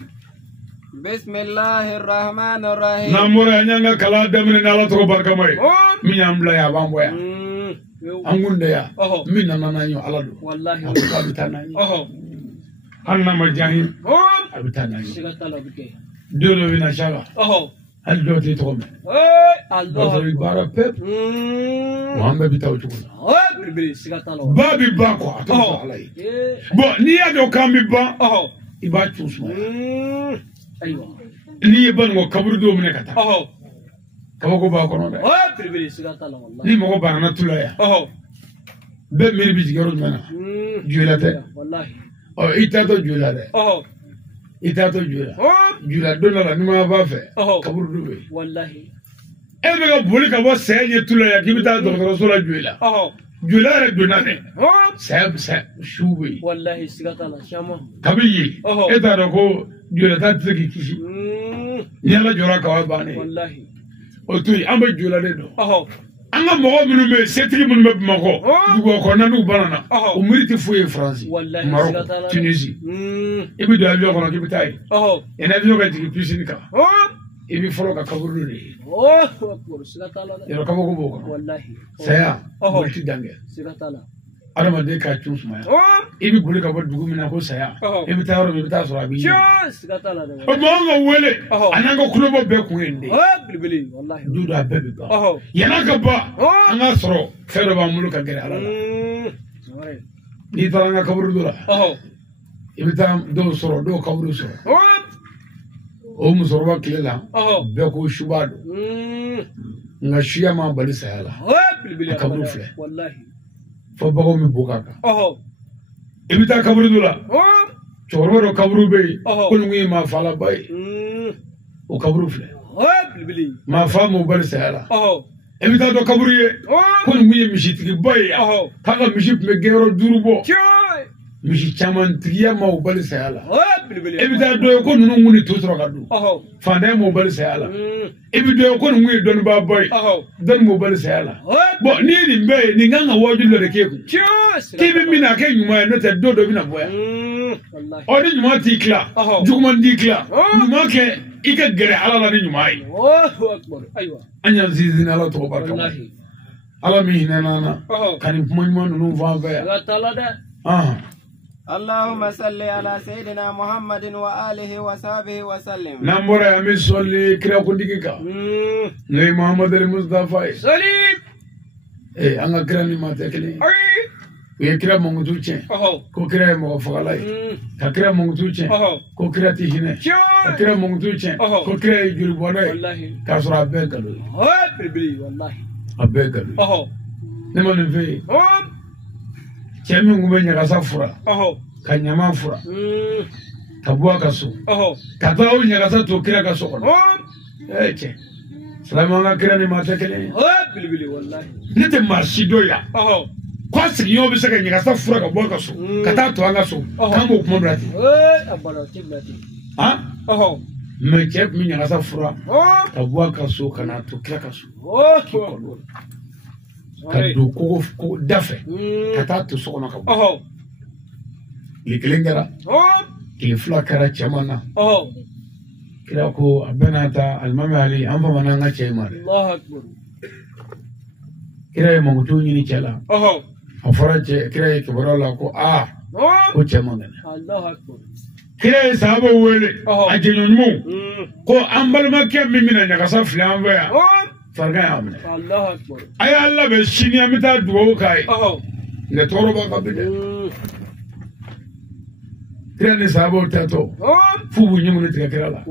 bismillahirrahmanirrahim n'an bɔra yan an y'an ka kalan daminɛ ni Ala tɔgɔ barikama ye min y'an bila yan a b'an bɔ yan an kun tɛ yan min nana n'an ye Ala don a ko k'a bɛ taa n'an ye hali n'a ma diya an ye a bɛ taa n'an ye don dɔ bɛ na Saka hali dɔw tɛ tɔgɔ mɛn dɔw tɛ baara pepu wa an bɛɛ bɛ taa o cogo la ba bɛ ban kɔ a t'o sɔrɔ Ala ye bɔn n'i y'a dɔn k'an bɛ ban i b'a cun sumaya n'i ye banikɔ kaburu dɔw minɛ ka taa kabako b'a kɔnɔ dɛ ni mɔgɔ banana tula yan bɛɛ miiri bɛ jigin yɔrɔ jumɛn na Joyila tɛ i t'aatɔ Joyila dɛ i t'aatɔ Joyila don dɔ la ni ma b'a fɛ kaburu dɔ bɛ yen e bɛ ka boli ka bɔ saya ɲɛ tula yan k'i bɛ taa dɔgɔtɔrɔso la Joyila Joyila yɛrɛ donna dɛ saya su bɛ yen kabi yen e t'a dɔn ko Joyila ta tɛ se k'i kisi ni Ala jɔra kaba bannen o to yen an bɛ Joyila de dɔn anga mogo minnu be setigi minnu be Bamako dugu kɔnɔna n'u banana o mérite foyi ye France Maroc Tunisie i bi don avion kɔnɔ k'i bi taa ye en avion ka jigin piscine kan i bi fɔlɔ ka kaburu de ye yɔrɔ kabako b'o kɔnɔ saya boliti dankɛ adamaden ka cun sumaya i bi boli ka bɔ dugu min na ko saya i bi taa yɔrɔ min i bi taa sɔrɔ a b'i ye o tuma an ka wele a n'an ka kulobɔ bɛɛ kun ye nin de ye du dɔ a bɛɛ bi ban yan'a ka ban an ka sɔrɔ fɛn dɔ b'an bolo ka gɛrɛ Ala la n'i taara an ka kaburu dɔ la i bi taa dɔw sɔrɔ dɔw kaburu sɔrɔ o musokɔrɔba tile la bɛɛ ko suba don nka suya ma bali saya la a kaburu filɛ fo baganw mi bɔ k'a kan i bi taa kaburu dɔ la cɛkɔrɔba dɔ kaburu bɛ yen ko nin kun ye maafalaba ye o kaburu filɛ maafa m'o bali saya la i bi taa dɔ kaburu ye ko nin kun ye misitigiba ye k'a ka misi tun bɛ gɛnyɔrɔ 5 bɔ misi caman tigiya m'o bali saya la i bi taa dɔ ye ko ninnu kun ni to sɔrɔ ka dun fantanya m'o bali saya la i bi dɔ ye ko nin kun ye dɔnnibaaba ye dɔnni m'o bali saya la bon n'i ye nin bɛɛ ye nin kan ka wajibi dɔ de k'e kun k'i bɛ min na a kɛ ɲuman ye n'o tɛ don dɔ bɛ na bɔ yan ni ɲuman t'i tila juguman t'i tila ɲuman kɛ i ka gɛrɛ Ala la ni ɲuman ye an y'an sinsin Ala tɔgɔ barika Ala min hinɛna an na ka nin kuma ɲuman ninnu fɔ an fɛ yan اللهم صل على سيدنا محمد وآله وصحبه وسلم نمبر أمي صلي كرا كنديكا نبي محمد المصطفى صلي أنا كرا نما تكلي ويا كرا مونغتوچه كو كرا مغفغلاي كرا مونغتوچه كو كرا تيهنه كرا مونغتوچه كو كرا يجربوناي كاسرا بيكالو بربلي والله أبيكالو نما نفي cɛmi kun bɛ ɲagasa fura ka ɲama fura ka bɔ a ka so ka taa o ɲagasa to kira ka so kɔnɔ cɛ silamɛ an ka kira ni maa tɛ kelen ye ne tɛ maa si dɔ yan ko a sigiɲɔgɔn bɛ se ka ɲagasa fura ka bɔ a ka so ka taa to an ka so k'an b'o kuma bila ten mɛ cɛ kun bɛ ɲagasa fura ka bɔ a ka so ka n'a to kira ka so k'i kɔnɔ ka don kogo da fɛ ka taa to so kɔnɔ ka bɔ tile kelen kɛra tile fila kɛra cɛman na kira ko a bɛɛ n'a ta alimami Ali an famana an ka cɛ ma dɛ kira ye mankutu ɲini cɛ la a fɔra cɛ kira ye kibaruya la ko ko cɛ man kɛnɛ kira ye sahabaw wele a jɛɲɔgɔnɲumanw ko an balimakɛ min bɛna ɲagasa fili an fɛ yan farigan y'a minɛ a y'a labɛn sini an bɛ taa dugawu k'a ye nka tɔɔrɔ b'a ka bi dɛ kira ni sahabaw tatɔ f'u b'u ɲɛŋunu tigɛ kira la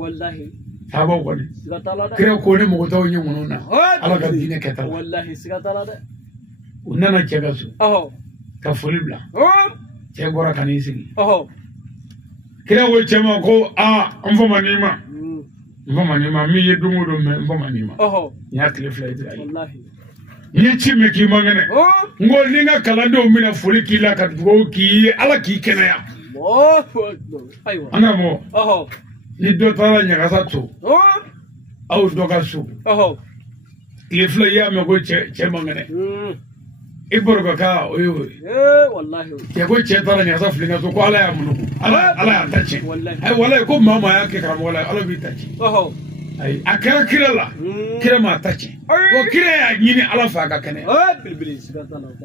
sahabaw kɔni kira ko ne mago t'aw ɲɛŋunu na Ala ka diinɛ kɛta la u nana cɛ ka so ka foli bila cɛ bɔra ka n'i sigi kira ko cɛ ma ko n fama n'i ma min ye don o don mɛ n fama n'i ma n y'a tile fila ye dira ye n ye ci mɛn k'i man kɛnɛ n ko ni n ka kalandenw bɛna foli k'i la ka dugawu k'i ye Ala k'i kɛnɛya an karamɔgɔ ni dɔ taara ɲagasa to aw dɔ ka so tile fila i y'a mɛn ko cɛ man kɛnɛ i bɔra ka o ye o ye cɛ ko cɛ taara ɲagasa fili ka so ko Ala y'a munugu Ala y'a ta tiɲɛ walayi ko maa maa y'a kɛ karamɔgɔ la Ala b'i ta tiɲɛ ayi a kɛra kira la kira m'a ta tiɲɛ ko kira y'a ɲini Ala fɛ a ka kɛnɛya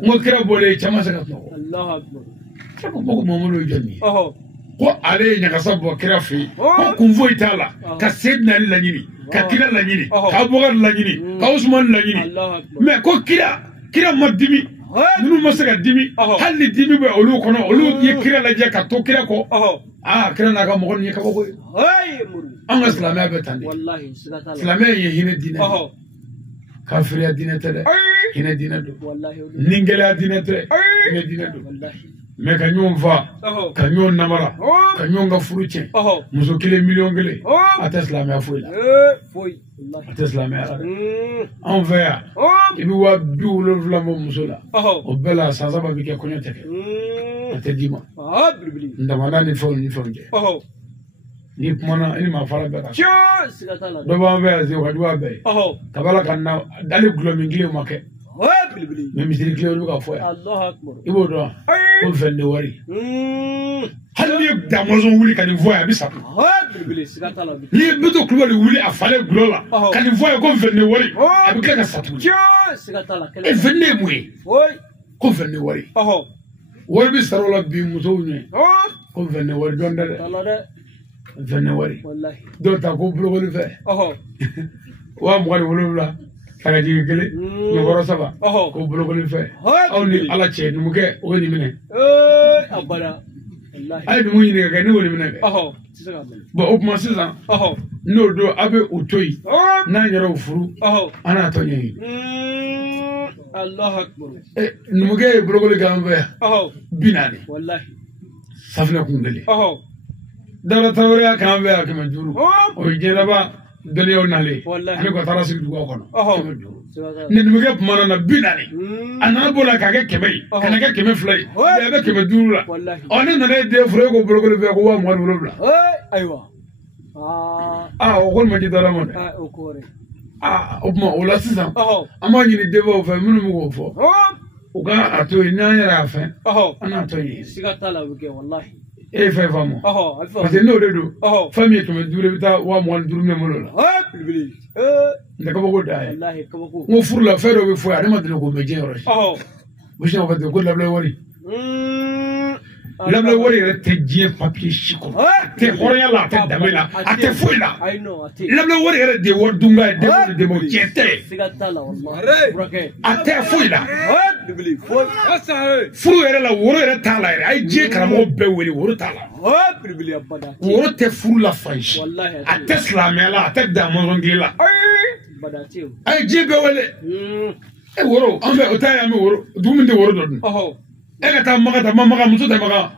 n ko kira bɔlen caman se ka sunɔgɔ kira ko Mamadu ye jɔn ye ko ale ye ɲagasa bɔ kira fɛ yen ko kun foyi t'a la ka Seydina Ali laɲini ka kira laɲini ka Abubakar laɲini ka Usumani laɲini mɛ ko kira ma dimi minnu ma se ka dimi hali ni dimi bɛ olu kɔnɔ olu ye kira lajɛ ka to kira kɔ kira n'a ka mɔgɔ nin ye kabako ye an ka silamɛya bɛ tan de silamɛya ye hinɛ diinɛ de kafiriya diinɛ tɛ dɛ hinɛ diinɛ don ni gɛlɛya diinɛ tɛ hinɛ diinɛ don mɛ ka ɲɔgɔn fa ka ɲɔgɔn namara ka ɲɔgɔn ka furu tiɲɛ muso kelen miliyɔn kelen a tɛ silamɛya foyi la a tɛ silamɛya la dɛ anw fɛ yan i bɛ 70,000 bɔ muso la o bɛɛ la san 3 bɛ kɛ kɔɲɔ tɛ kɛ a tɛ d'i ma ndamada ni fɛnw cɛ n'i kumana i ni maa fara bɛɛ kan dɔ b'an fɛ yan Segu ka jugu a bɛɛ ye kabala ka na hali gulɔmin kelen ma kɛ mais misiri kile olu ka fo ya Allahu akbar ibo do ko fende wari hali damazon wuli kan fo ya bisa ni beto klubali wuli a fale glola kan fo ya ko fende wari abika ka satu e fende muye ko fende wari wari bi sarola bi muso ne ko fende wari don da fende wari wallahi do ta ko blogoli fe wa mo wari wala kaya jigi kele ngoro saba ko blogoli fe aw ni ala che nu ke o ni mine abada wallahi ay du ni ga ni woni mine bo o ma sisan no do abe utoyi na nyoro furu ana to nyi Allahu akbar nu ke blogoli ga mbe binani wallahi safna kundeli dara tawriya kan be akama juru o jenaba daliyo nale ani ko tarasi dugo kono ne dum ke mana na binani anana bola ka ke kemei kana ke keme flay ya be keme duru la oni na de fure ko blogol be ko wa mo wala bla aywa o ko ma di dara mo o ko re o ma o la sisan ama ni de bo fa minu mo ko fo o ga ato ina yara fa ana to yi sigata la buke wallahi e fa famo parce que no de do famille to me dure bita wa mo duru me mo la ndaka bogo dai wallahi ko ko mo furu la fero be fo ya ma dino ko me je ro bo shi ko ko la wari la wari te je papier chiko te horoya la te damela ate fuila I know ate la wari de wordunga de mo jete sigata la wallahi ate fuila fo furu era la woro era tala ay je karamo be weli woro tala woro te furu la fanshi wallahi ate slamela ate damon ngila badati ay je be wele e woro ambe otaya mi woro duminde woro dodun ega ta maga muso ta maga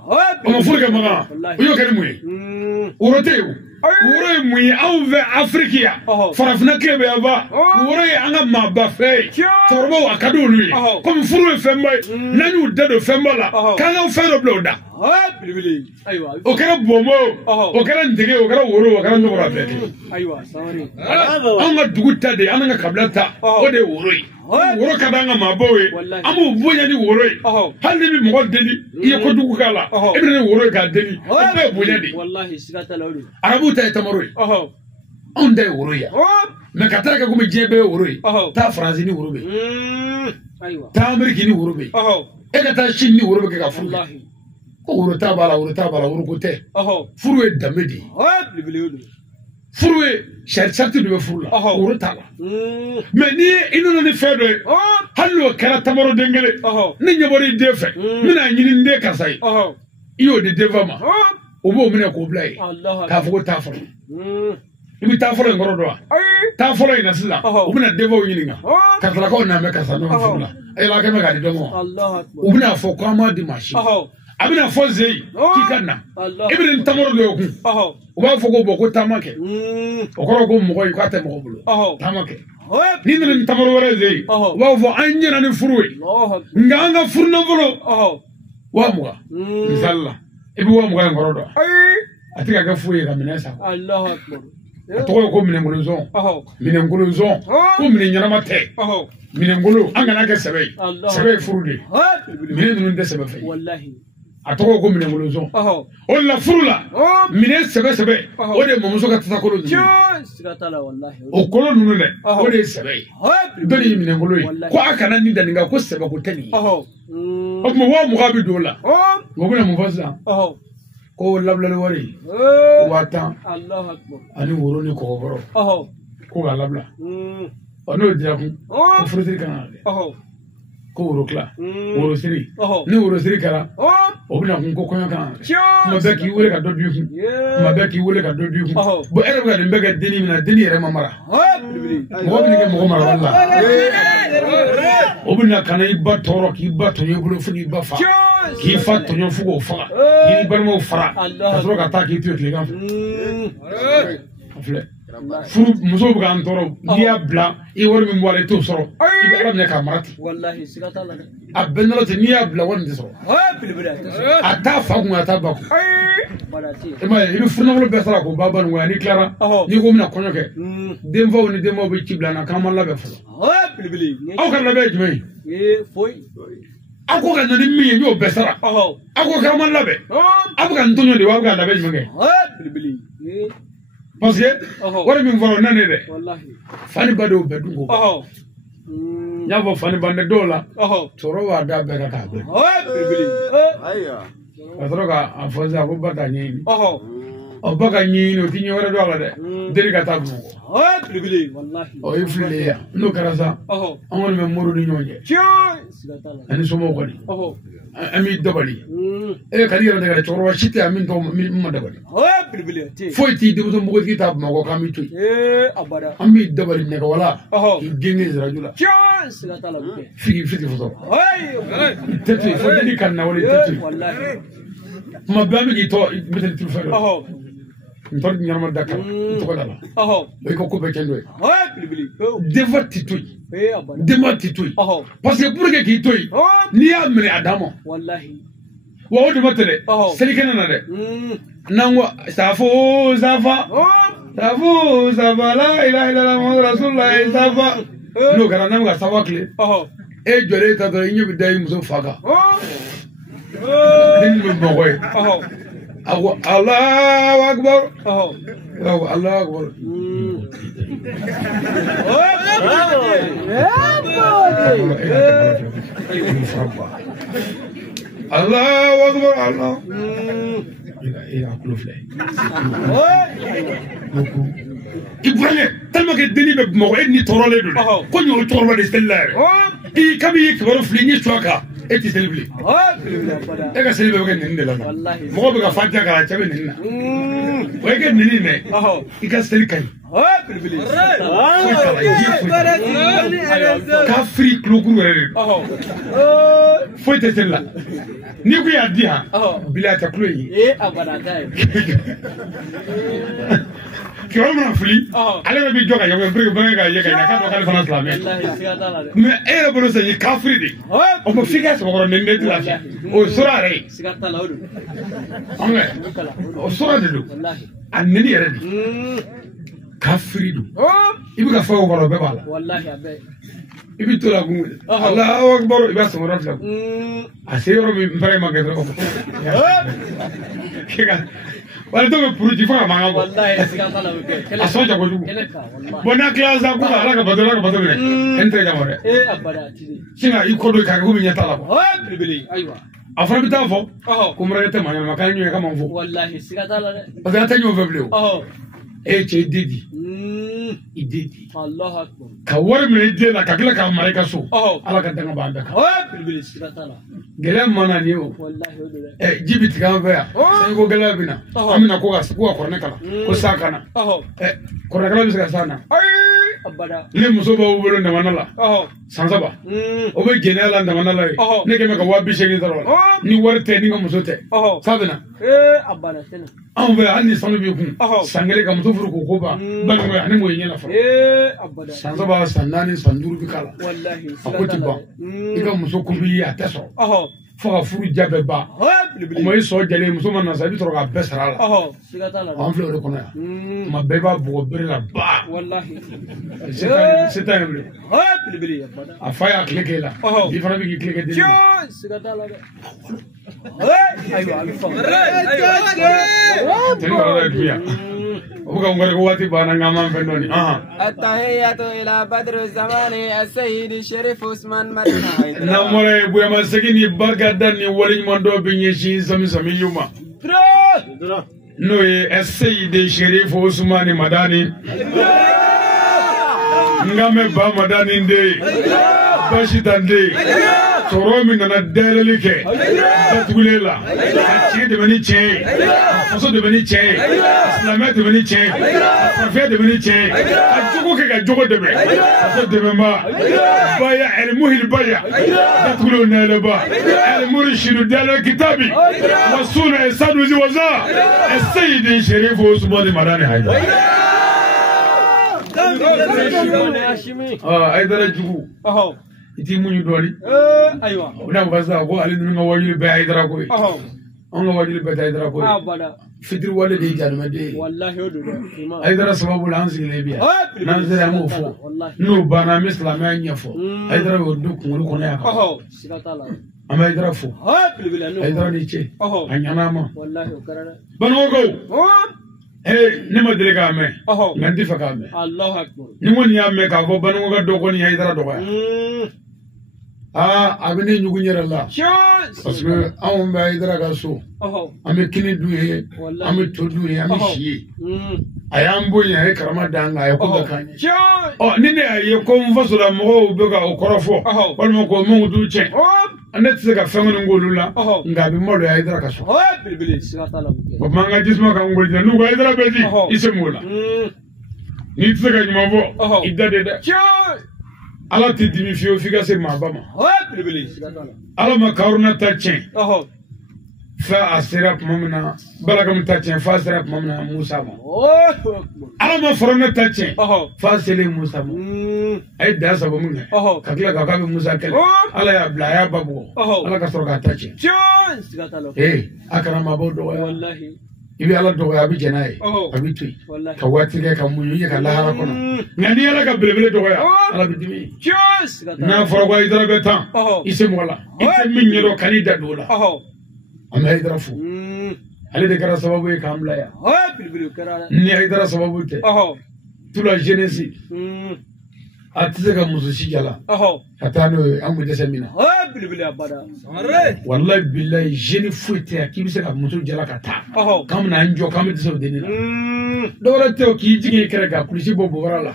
o mo furu ke maga o yo kere muyi woro te woro muyi aw ve afrikia farafina kebe aba woro ye anga maba fe torbo akado lui comme furu femba nanu dedo femba la kanga fero bloda aywa o kere bomo o kere ndige o kere woro o kere ngora fe aywa sawari anga duguta de anga kablata o de woro woro kadanga mabowe amu bonya ni woro hali bi mo deli iye ko dugu kala ibne woro ga deli be bonya di wallahi sigata la wuri arabu ta tamaro on de woro ya me kataka ko me jebe woro ta france ni woro be aywa ta amerika ni woro be e ka ta shin ni woro be ka fu wallahi ko woro ta bala woro ko te furu e damedi furu e sharti do furu la woro ta la mais ni inu ni fedo hallo kara tamaro dengele ni nyabori defe mina nyini nde kasai iyo de devama obo mina ko blai ka fugo ta foro ibi ta foro ngoro do ta foro ina sila obina devo nyininga ka tala ko na me kasa no furu la ay la ka me ga di do mo obina fo ko ama di mashi abina fo zei kikanna ibin tamaro do ku oba fo ko boko tamake okoro ko mo ko ikate mo bulo tamake ni ni tamaro wala zei oba fo anjena ni furuwe nganga furna volo wa muga misalla ibi wa muga ngoro do atika ka fuye ka minesa Allahu akbar to ko minengolo zon minengolo zon ko minenyana mate minengolo angana ka sebe furude minengolo de sebe fe wallahi atoko ko minengolo zon olla furula mine sebe o de momuso ka tsakolo ni sigata la wallahi o kolo nunu le o de sebe doni minengolo ko akana ni daninga ko sebe ko tani o mo wa mugabi dola mo bina mo fasa ko labla wari wata Allahu akbar ani woro ni ko boro ko ga labla ono dira ko furutiri kana ko woro kla woro siri ni woro siri kara o bina ko konya kana ma be ki wole ka do du ma be ki wole ka do du bo ere ga de mbega deni mina deni ere mamara mo bini ke mo mara walla o bina kana ibba toro ki ibba to yebulo funi ibba fa ki fa to nyo fugo fa ki barmo fara ka so ka ta ki tu tliga afle furu muso bɛ k'an tɔɔrɔ n'i y'a bila i wari min bɔra i t'o sɔrɔ i bɛ ala minɛ k'a mara ten wallahi siga t'a la dɛ a bɛɛ nɔnɔ ten n'i y'a bila wari in tɛ sɔrɔ a t'a fa kun a t'a ba kun i m'a ye i bɛ furunafolo bɛɛ sara k'o ba ba nin kɔnɔ n'i tilara n'i ko bɛna kɔɲɔ kɛ denfaw ni denbaw bɛ ci bila an na k'an ma labɛn fɔlɔ aw ka labɛn ye jumɛn ye aw ko ka na ni min ye n y'o bɛɛ sara aw ko k'an ma labɛn aw bɛ ka n tɔɲɔ de wa aw bɛ ka labɛn jumɛn kɛ parce que wari min fɔra o nan ne dɛ fani ba dɔw bɛɛ dun ko n y'a fɔ fani bande dɔw la cɛkɔrɔba b'a da bɛɛ kan k'a bɛɛ ka sɔrɔ k'a fɔ sisan ko ba t'a ɲɛɲini ɔ ba ka ɲɛɲini o tɛ ɲɛ wɛrɛ dɔn a la dɛ deni ka taa Bamakɔ ɔ i fililen yan n'o kɛra sa an kɔni bɛ mori ni ɲɔgɔn cɛ ani somɔgɔw kɔni an b'i dabali ka n'i yɛrɛ dɛgɛ cɛkɔrɔba si tɛ yan min ma dabali foyi t'i denmuso npogotigi ta Bamakɔ k'an b'i to yen an b'i dabali nɛgɛwala k'i genge ziraju la f'i fɔtɔ i tɛ to yen fo deni ka na wale i tɛ to yen kuma bɛɛ an bɛ k'i tɔ bitɛli turu fɛn dɔ n tɔri ɲɛnama da kan n tɔgɔ da la o y'i ka ko bɛɛ kɛ n'o ye denfa tɛ to yen denba tɛ to yen parce que pour que k'i to yen n'i y'a minɛ a d'a ma wa o de ma tɛ dɛ selikɛnɛ na dɛ n'an ko safo safa safo safa la ilaha illallah muhammadu rasulullah safa n'o kɛra n'an bɛ ka safa tile e jɔlen ta dɔrɔn i ɲɛ bɛ da i muso fa kan ni bɛ Bamakɔ ye a ko Allahu akbar Allahu akbar Allahu akbar Allah ila kulo filɛ Ibrahim tellement que deni bɛ Bamakɔ e ni tɔɔrɔlen don ko nin o cɛkɔrɔba de selila yɛrɛ i kabi i ye kibaru fili n ye suwa kan e tɛ seli bilen e ka seli bɛ kɛ neni de la mɔgɔ bɛ ka fatiha k'a cɛ bɛ neni na o ye kɛ neni dɛ i ka seli ka ɲi k'a firi kulokuru yɛrɛ de foyi tɛ seli la n'i ko y'a di yan bila a tɛ kulo ye kibaru mana fili ale bɛ b'i jɔ ka ɲɔgɔn biriki bange ka ye ka ɲa k'a dɔn k'ale fana silamɛ mais e yɛrɛ bolo sisan i ye kafiri de o ma f'i ka sɔgɔkɔrɔ neni de tɛ lafiya o ye sora yɛrɛ ye o sora de don a neni yɛrɛ de kafiri don i bɛ ka fɛn o kɔrɔ o bɛɛ b'a la i bɛ to la kun Allahu akbar i b'a sɔgɔra fila a se yɔrɔ min n fara ma kɛ dɔrɔn wala dɔw bɛ puruji fo ka mankan bɔ a sɔn jago jugu bon n'a tilala sa ko ala ka bato minɛ e tɛ jama dɛ singa i kɔ don k'a kɛ komi ɲɛ t'a la a fana bɛ taa fɔ ko mɔrɛ tɛ maa ɲɛnama k'an ɲɔgɔn ka man fɔ parce que an tɛ ɲɔgɔn fɛ bilen o e cɛ i den di i den di ka wari minɛ i den na ka tila k'a mara i ka so ala ka danga b'an bɛɛ kan gɛlɛya mana nin o ji bɛ tigɛ an fɛ yan sanji ko gɛlɛya bɛ na an bɛna ko ka kɔrɔnɛ kalan ko sa kana kɔrɔnɛkala bɛ se ka sa na ne muso b'aw bolo ndamana la san 3 o bɛ jɛnɛya la ndamana la ye ne kɛmɛ ka 80 sɔrɔ la ni wari tɛ ni ka muso tɛ fa bɛ na anw fɛ hali ni sanu b'i kun san 1 ka muso furu k'o ko ban balimaya ani m'o ye ɲɛna fɔlɔ san 3 san 4 san 5 bɛ k'a la a ko tɛ ban i ka muso kun b'i ye a tɛ sɔrɔ fo ka furu ja bɛɛ ban o ma i sɔn jɛlen muso ma na sa i bɛ sɔrɔ k'a bɛɛ sara a la an filɛ o de kɔnɔ yan tuma bɛɛ b'a bugɔ bere la ba se t'a ye bilen a fa y'a tile k'e la i fana bɛ k'i tile kɛ den التحية إلى بدر الزمان السيد الشريف عثمان مدينة نمر بويا مسكين بغداد ولي مندو بنيشي سمي يوما نوي السيد الشريف عثمان مداني ngame ba madani nde bashi tande soro min na deleli ke batulela ci de bani che faso de bani che islamet de bani che afia de bani che ajugo ke ga jogo de be faso de ba baya el muhil baya batuluna la ba el murshid dal kitabi wasuna isadu waza السيد الشريف عثمان مداني هاي Haidara jugu iti munyu doli aywa una baza ko ali nga wajuli be Haidara ko on nga wajuli be Haidara ko fitri wala de januma de wallahi odo Haidara sababu la ansi lebiya nanzira mo fo no bana mislama nyafo Haidara wo du kungulu kono ya oh sikatala ama Haidara fo bilbila no Haidara ni che anyana ma wallahi karana bano go ne ma dele ka me nganti fa ka me Allahu akbar ni woni ya me ka fo bano ga do ko ni Haidara do ya abine nyugu nyera la parce que on ba Haidara ga so ame kini duye ame to duye ame shiye ayambo ya karama danga ya ko kanye ni ne aye ko mfaso la mo be ga okorofo wala ko mo du che ane tse ka fengo ngolula ngabi mo ya Haidara ka so bilbili sikatala ko manga jisma ka ngolja nu ga Haidara be di isemula ni tse ka nyuma bo idade da ala ti dimi fiyo figa se mabama ala ma karuna ta chen fa asira mamna balagam ta chen fa asira mamna Musa ma ala ma farana ta chen fa sele Musa ma ay da sabo mun kakla ka ka Musa kele ala ya bla ya babu ala ka soro ka ta chen akara ma bo do wallahi ibi ala do ya bi jenai abi tu ka wati ka munyu ka la hala kono ngani ala ka belebele do ya ala bi dimi na foro ko Haidara betan ise mola ise minye do kanida dola am Haidara fu ale de kara sababu e kamla ya ni Haidara sababu te toute la jeunesse atize ka musushi jala katano amu de semina bilbili abada wallahi billahi jeni fuite akibise ka musu jala kata kam na njo kam de so denina dora te o ki jige kere ga kulisi bobo warala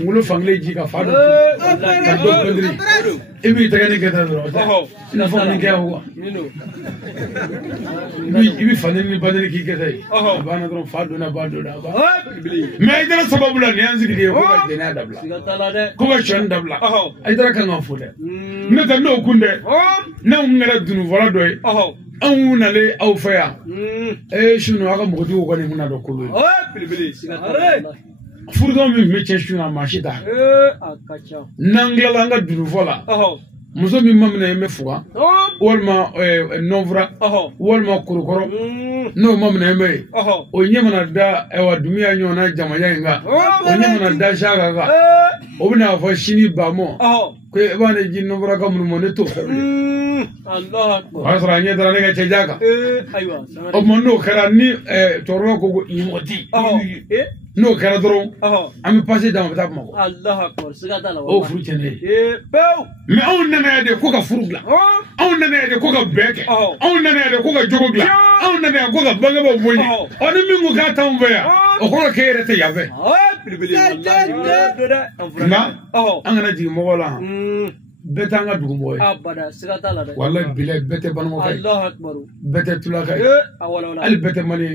ngulo fangle ji ka fadu ka do pedri ebi tagani ke da do ina fo ni ke hawa ibi faneni badani ki ke dai bana do fadu na bado da ba me Haidara sababu la ni anzi gidi ko ga dena dabla ko ga shan dabla Haidara kan afude neta no kunde na ngara dunu vola doy an nale aw faya shunu aka mugudi ko ne muna do kulu bilbili sikatala furdo mi meche shuna mashida akacha nangla nga dunu vola muso mi mamna me fuwa walma novra walma kurukoro no mamna me o nyemana da ewa dumia nyona jamaya nga o nyemana da shaga ga o bina fa shini bamo ko bana ji novra ka mun moneto Allah akbar asra nya dara nga chejaga aywa o monno kara ni torwa ko imoti no kara dron ami passé dans ta mako Allah akbar sikatala o fruitene bew me on nana de ko ka furugla on nana de ko ka beke on nana de ko ka jogogla on nana ko ka banga ba boyi on mi ngo ka tambe ya o ko ka yere te yave bilbili wallahi na angana ji mo wala beta nga dugu boy abada sikatala de wallahi bilay bete banmo kay Allah akbar bete tulaka awala al bete mali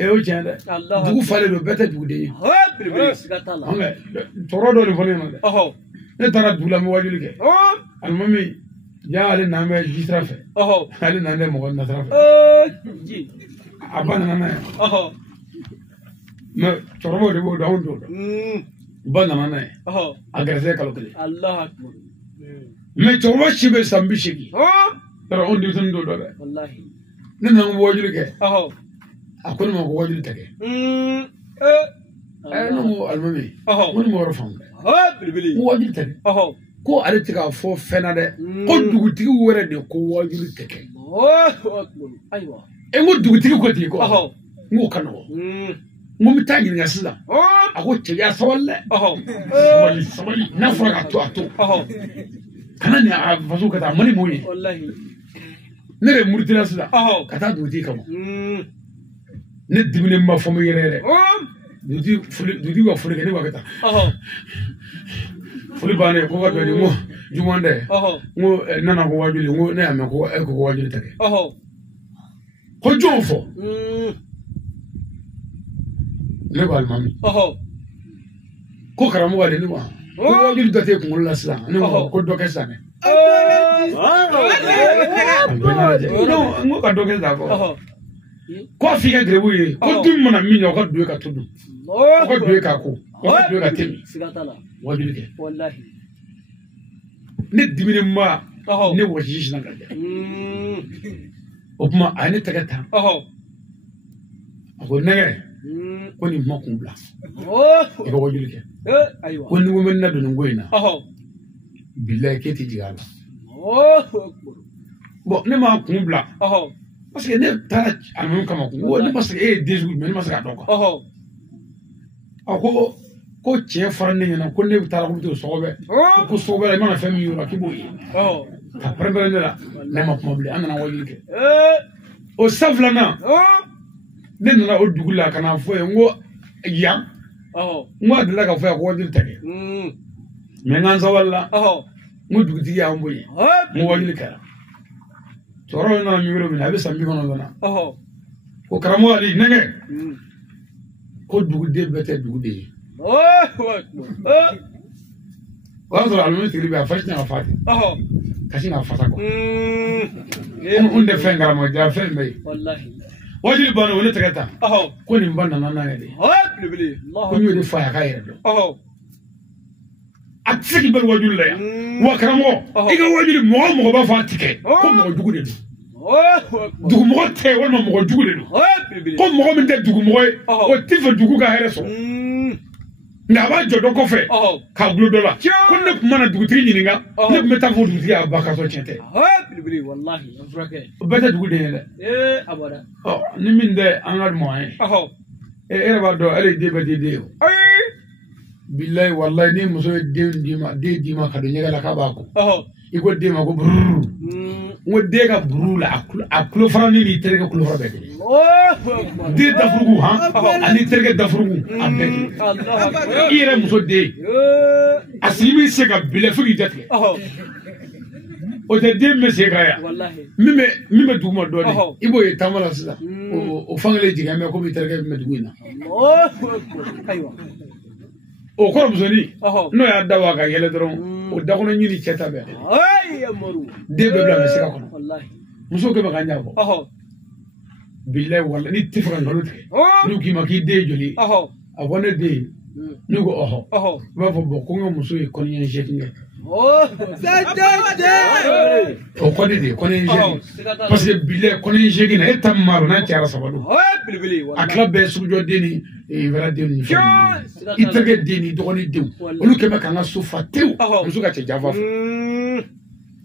o chanda dugu fale do bete dugu de bilbili sikatala anga toro do le fale no de ne tara dula mo wajuli ke al mami ya ale na me jisra fe ale na ne mo na tra fe ji abana na me toro mo de bo do do bana na na agrese kalokele Allah akbar me toro shibe sambishiki tara on di tun do do wallahi ne na mo wajuli ke akon mo ko wajuli take no mo almami mo mo rofam bilbili mo wajuli take ko ale tika fo fena de ko dugutigi wore de ko wajuli take aywa ngo dugutigi ko ti ko ngo kanu ngo mitagi nga sida ako che ya sawalle sabali na fara to kana ni a faso kata mani moyi wallahi ne re murtila sida kata duguti kama ne dibine ma fo mo yere duguti wa fule ne wa kata fuli bane ko ga do mo jumande ngo nana ko wajuli ngo ne ame ko ko wajuli take ko jofo ne bal mami ko karamu wale ni wa ko wajuli dote ko la sa ne ko do ke sa ne no ngo ka do ke da ko fi ka grebu yi ko dum mana mi no ka do ka tudu ko do ka ko wajulu ka temi sigatala wajulu ke wallahi ne dimine ma ne waji shi nan galle o kuma ani tagata ko nege ko ni ma kumbla ko wajulu ke aywa ko ni women na do ngoyna billahi keti jigala bon ne ma kumbla parce que ne tara amun kama ko ne parce que des jours mais ne ma saka doko ako ko cɛ fara ne ɲɛna ko ne bɛ taa ko to sɔgɔbɛ ko sɔgɔbɛ la i mana fɛn min y'o la k'i b'o ye ka pɛrɛn-pɛrɛn ne la ne ma kuma bilen an nana wajuli kɛ o san filanan ne nana o dugu la ka na fɔ ye n ko yan n ko a delila ka fɔ yan ko wajuli tɛ kɛ mɛ n ka n sabali la n ko dugutigi y'an bɔ yen n ko wajuli kɛra cɛkɔrɔba nana mi wɛrɛ minɛ a bɛ san 90 na ko karamɔgɔ Ali nɛgɛ ko duguden bɛɛ tɛ dugu de ye o y'a sɔrɔ alimami tigi bɛ a fasi n'a fa ten kasi n'a fasa kɔ n tɛ fɛn karamɔgɔ ja fɛn bɛɛ ye wajuli banna o ne tɛgɛ ta ko nin ba nana n'a yɛrɛ ye ko n y'o de fa ye a k'a yɛrɛ dɔn a tɛ se k'i bali wajuli la yan wa karamɔgɔ i ka wajuli mɔgɔ o mɔgɔ b'a fɔ a ti kɛ ko mɔgɔ jugu de don dugumɔgɔ tɛ walima mɔgɔ jugu de don ko mɔgɔ min tɛ dugumɔgɔ ye o tɛ fɛ dugu ka hɛrɛ sɔrɔ nka a b'a jɔ dɔ kɔfɛ k'a gulo dɔ la ko ne tun mana dugutigi ɲininka ne tun bɛ taa fɔ dugutigi y'a ba ka sɔrɔ tiɲɛ tɛ o bɛɛ tɛ dugu den ye dɛ ni min tɛ an ka mɔgɔ ye e yɛrɛ b'a dɔn hali den bɛɛ tɛ den ye o bilayi walayi ni muso ye den d'i ma ka don ɲɛgɛn la k'a b'a ko i ko den ma ko bururu n ko den ka bururu la a kulo fara ni n'i terikɛ kulo fara bɛɛ kelen den dafurugu ani terikɛ dafurugu a bɛɛ kelen i yɛrɛ muso den a sigi min se ka bila fo k'i jatigɛ o tɛ den bɛ se ka yan min bɛ dugu ma dɔɔnin i b'o ye taama la sisan o fankelen jigin mɛ komi i terikɛ bɛ dugu in na o kɔrɔ musonin n'o y'a da wa ka yɛlɛ dɔrɔn o dakɔnɔ ɲini cɛ ta bɛɛ den bɛɛ bila misira kɔnɔ muso kɛ bɛ ka ɲɛ bilayi wala ni tɛ fɛ ka nkalon tigɛ n'u k'i ma k'i den ye joli ye a fɔ ne den n'u ko ɔhɔ i b'a fɔ bɔn ko n ka muso ye kɔnɔɲɛ 8 kɛ o kɔni de ye kɔnɔɲɛ 8 parce que bilayi kɔnɔɲɛ 8 na e ta min m'a dɔn n'a cayara 3 don a tila bɛɛ sugujɔ den ni wɛrɛ den ni fɛn i terikɛ den ni dɔgɔnin denw olu kɛmɛ k'an ka so fa tewu muso ka cɛ janfa fɛ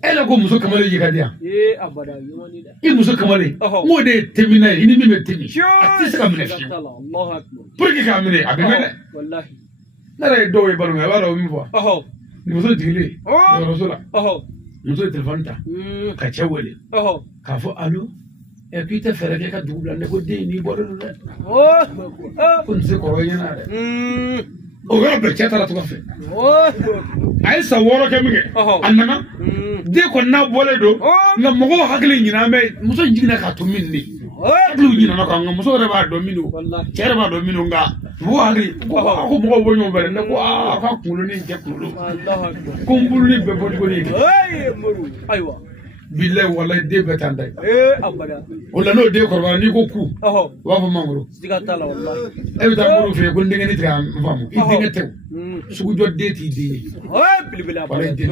e la ko muso kamalen y'i ka di yan i muso kamalen n'o de ye temina ye i ni min bɛ temi a tɛ se ka minɛ fiyewu pour que k'a minɛ a bɛ mɛn dɛ ne yɛrɛ ye dɔw ye balo a b'a dɔn min fɔ muso jigilen dɔgɔtɔrɔso la muso ye telefɔni ta ka cɛ wele k'a fɔ alo ɛ k'i tɛ fɛɛrɛ kɛ ka dugu bila ne ko den n'i bɔra don dɛ ko nin se kɔrɔ ɲɛna dɛ o yɔrɔ bɛɛ cɛ taara tɔgɔ fɛ a ye san 6 kɛ min kɛ a nana den kɔni n'a bɔlen don nka mɔgɔw hakili ɲinɛ bɛ muso jiginna k'a to min de hakiliw ɲinɛna kan nka muso yɛrɛ b'a dɔn min don cɛ yɛrɛ b'a dɔn min don nka mɔgɔw hakili ko mɔgɔw bɔ ɲɔgɔn fɛ dɛ ne ko aa k'a kunkolo ni cɛ kunkolo ko n bolo ni bɛɛ bɔ cogo de ye bilayi walayi den bɛɛ t'an da ye o la n'o den kɔrɔbayara n'i ko ku u b'a fɔ mangoro e bɛ taa mangoro fɛ yen ko n denkɛ tɛ ka n faamu i denkɛ tɛ o sugujɔ den t'i den ye walayi den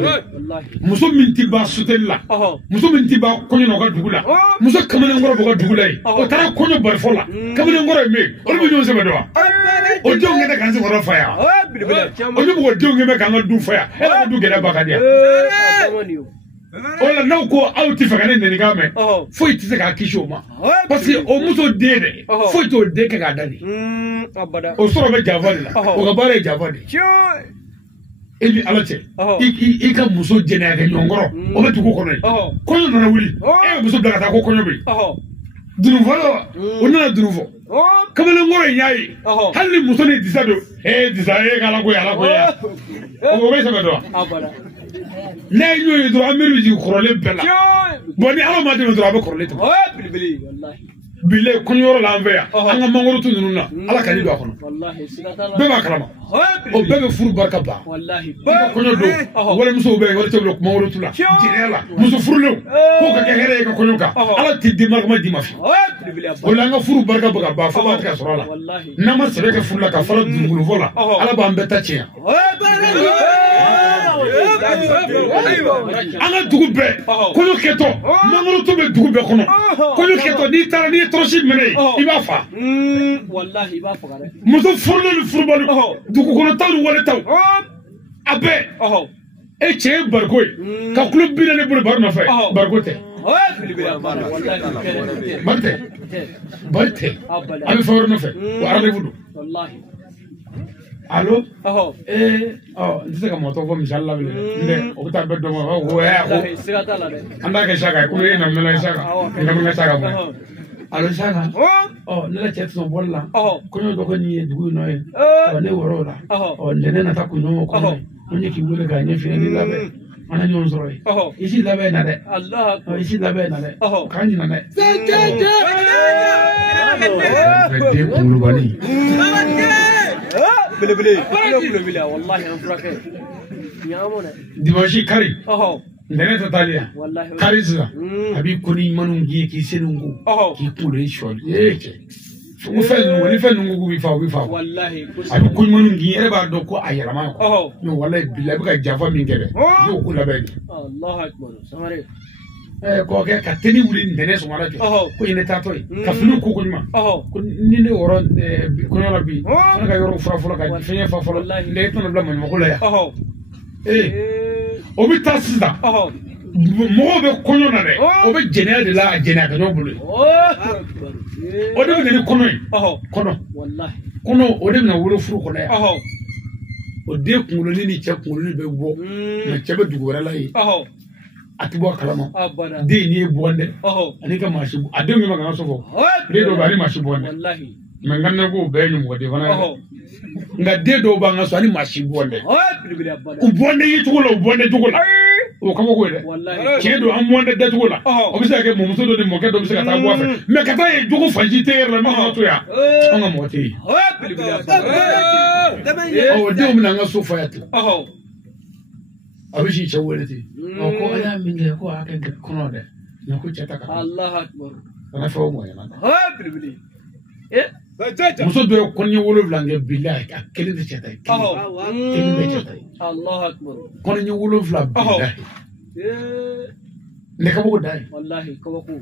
muso min t'i ba suteli la muso min t'i ba kɔɲɔ na o ka dugu la muso kamalenkɔrɔ b'o ka dugu la yen o taara kɔɲɔ barifɔ la kamalenkɔrɔ ye min olu bɛ ɲɔgɔn sɛbɛn dɔn wa o denw kɛ k'an sekɔrɔ fa yan o ni mɔgɔ denw kɛ k'an ka du fa yan e ka du gɛlɛya ba ka di yan o la n'aw ko aw tɛ fɛ ka ne nɛnikan mɛn foyi tɛ se k'a kisi o ma parce que o muso den dɛ foyi t'o den kɛ k'a da de o sɔrɔ bɛ janfa de la o ka baara ye janfa de e ni ala cɛ i ka muso jɛnɛya kɛ ɲɔgɔn kɔrɔ o bɛ dugu kɔnɔ yen kɔɲɔ nana wuli e ka muso bila ka taa ko kɔɲɔ bɛ yen dunufɔlɔ o nana dunufɔ kamalenkɔrɔ in y'a ye hali ni muso ni disa don disa e ka ala ko ye ala ko ye o bɛ sɛbɛn dɔn wa n'a ye ɲɔgɔn ye dɔrɔn an miiri bɛ jigin kɔrɔlen bɛɛ la bon ni ala ma dɛmɛ dɔrɔn a bɛ kɔrɔlen tɛmɛ bile kunyoro la anveya anga mangoro tu nununa ala kali do akono wallahi sigatala be ma kalama o be furu barka ba wallahi konyo do wala muso be wala teblo mangoro tu la jirela muso furu lew ko ka here ka konyo ka ala ti di marka ma di mafi wala nga furu barka ba fo ba ka soro la nama sebe ka furu la ka fara dungulu vola ala ba ambeta chia anga dugu be konyo keto mangoro tu be dugu be kono konyo keto ni tara ni troshi mene iba fa wallahi iba fa gare muso furle ni furbalu dugu kono taw wala taw abe e che barkoy ka club bi ne bur bar na fa barkote barte abi fawr na fa wa arale vudu wallahi allo ndise ka moto fo inshallah bele nde o ta beddo ma o ya ko sigatala de anda ka shaka ko ina mela shaka ina mela shaka mo allo shaka nela chet so bolla ko no do ko ni dugu no e ne woro la ndene na ta ko no ko ni ki wule ga ni fi ni labe ana nyon zoro isi labe na de allah isi labe na de kan ni na de de kulu bani bele wallahi an frake nyamona dimanche kari ndene totalia wallahi karisa abi koni manungi ki senungu ki kulu shol yeke fu fe woni fe nungu bi fa wallahi abi koni manungi ere ba do ko ayala ma ko no wallahi billahi ka jafa min gebe yo kula be allah akbar samare ko ke ka teni wuli ndene so mara ko ine tato ka fulu ko kunma ko ni ne woro ko no rabbi na ka yoro fura ka fenya fa folo le to na bla man ko la ya o bi tasida mo be kono na de o be jena de la jena ka no bulu o de ne kono kono wallahi kono o de na woro furu ko la ya o de kungulo ni che kungulo ni be bo na che be dugu wala la yi atibo kalama de ni bonde ani ka mashi ade mi magana sofo de do bari mashi bonde wallahi mangana ko be nyum wode wana nga de do ba ngaso ani mashi bonde u bonde yi tugola u bonde tugola o kama ko de wallahi ke do am bonde de tugola o bisa ke mo muso do ni mo ke do bisa ka ta bo afa me ka ta e jogo faji te la ma to ya on mo te o de mo na ngaso fa ya te abishi chaweleti ko aya minge ko aka kono de na ko chata ka allah akbar na fa mo yana bilbili muso do ko ni wolo vlange billahi ka kele de chata kele de chata allah akbar ko ni wolo vla billahi ne ka bo dai wallahi ko ko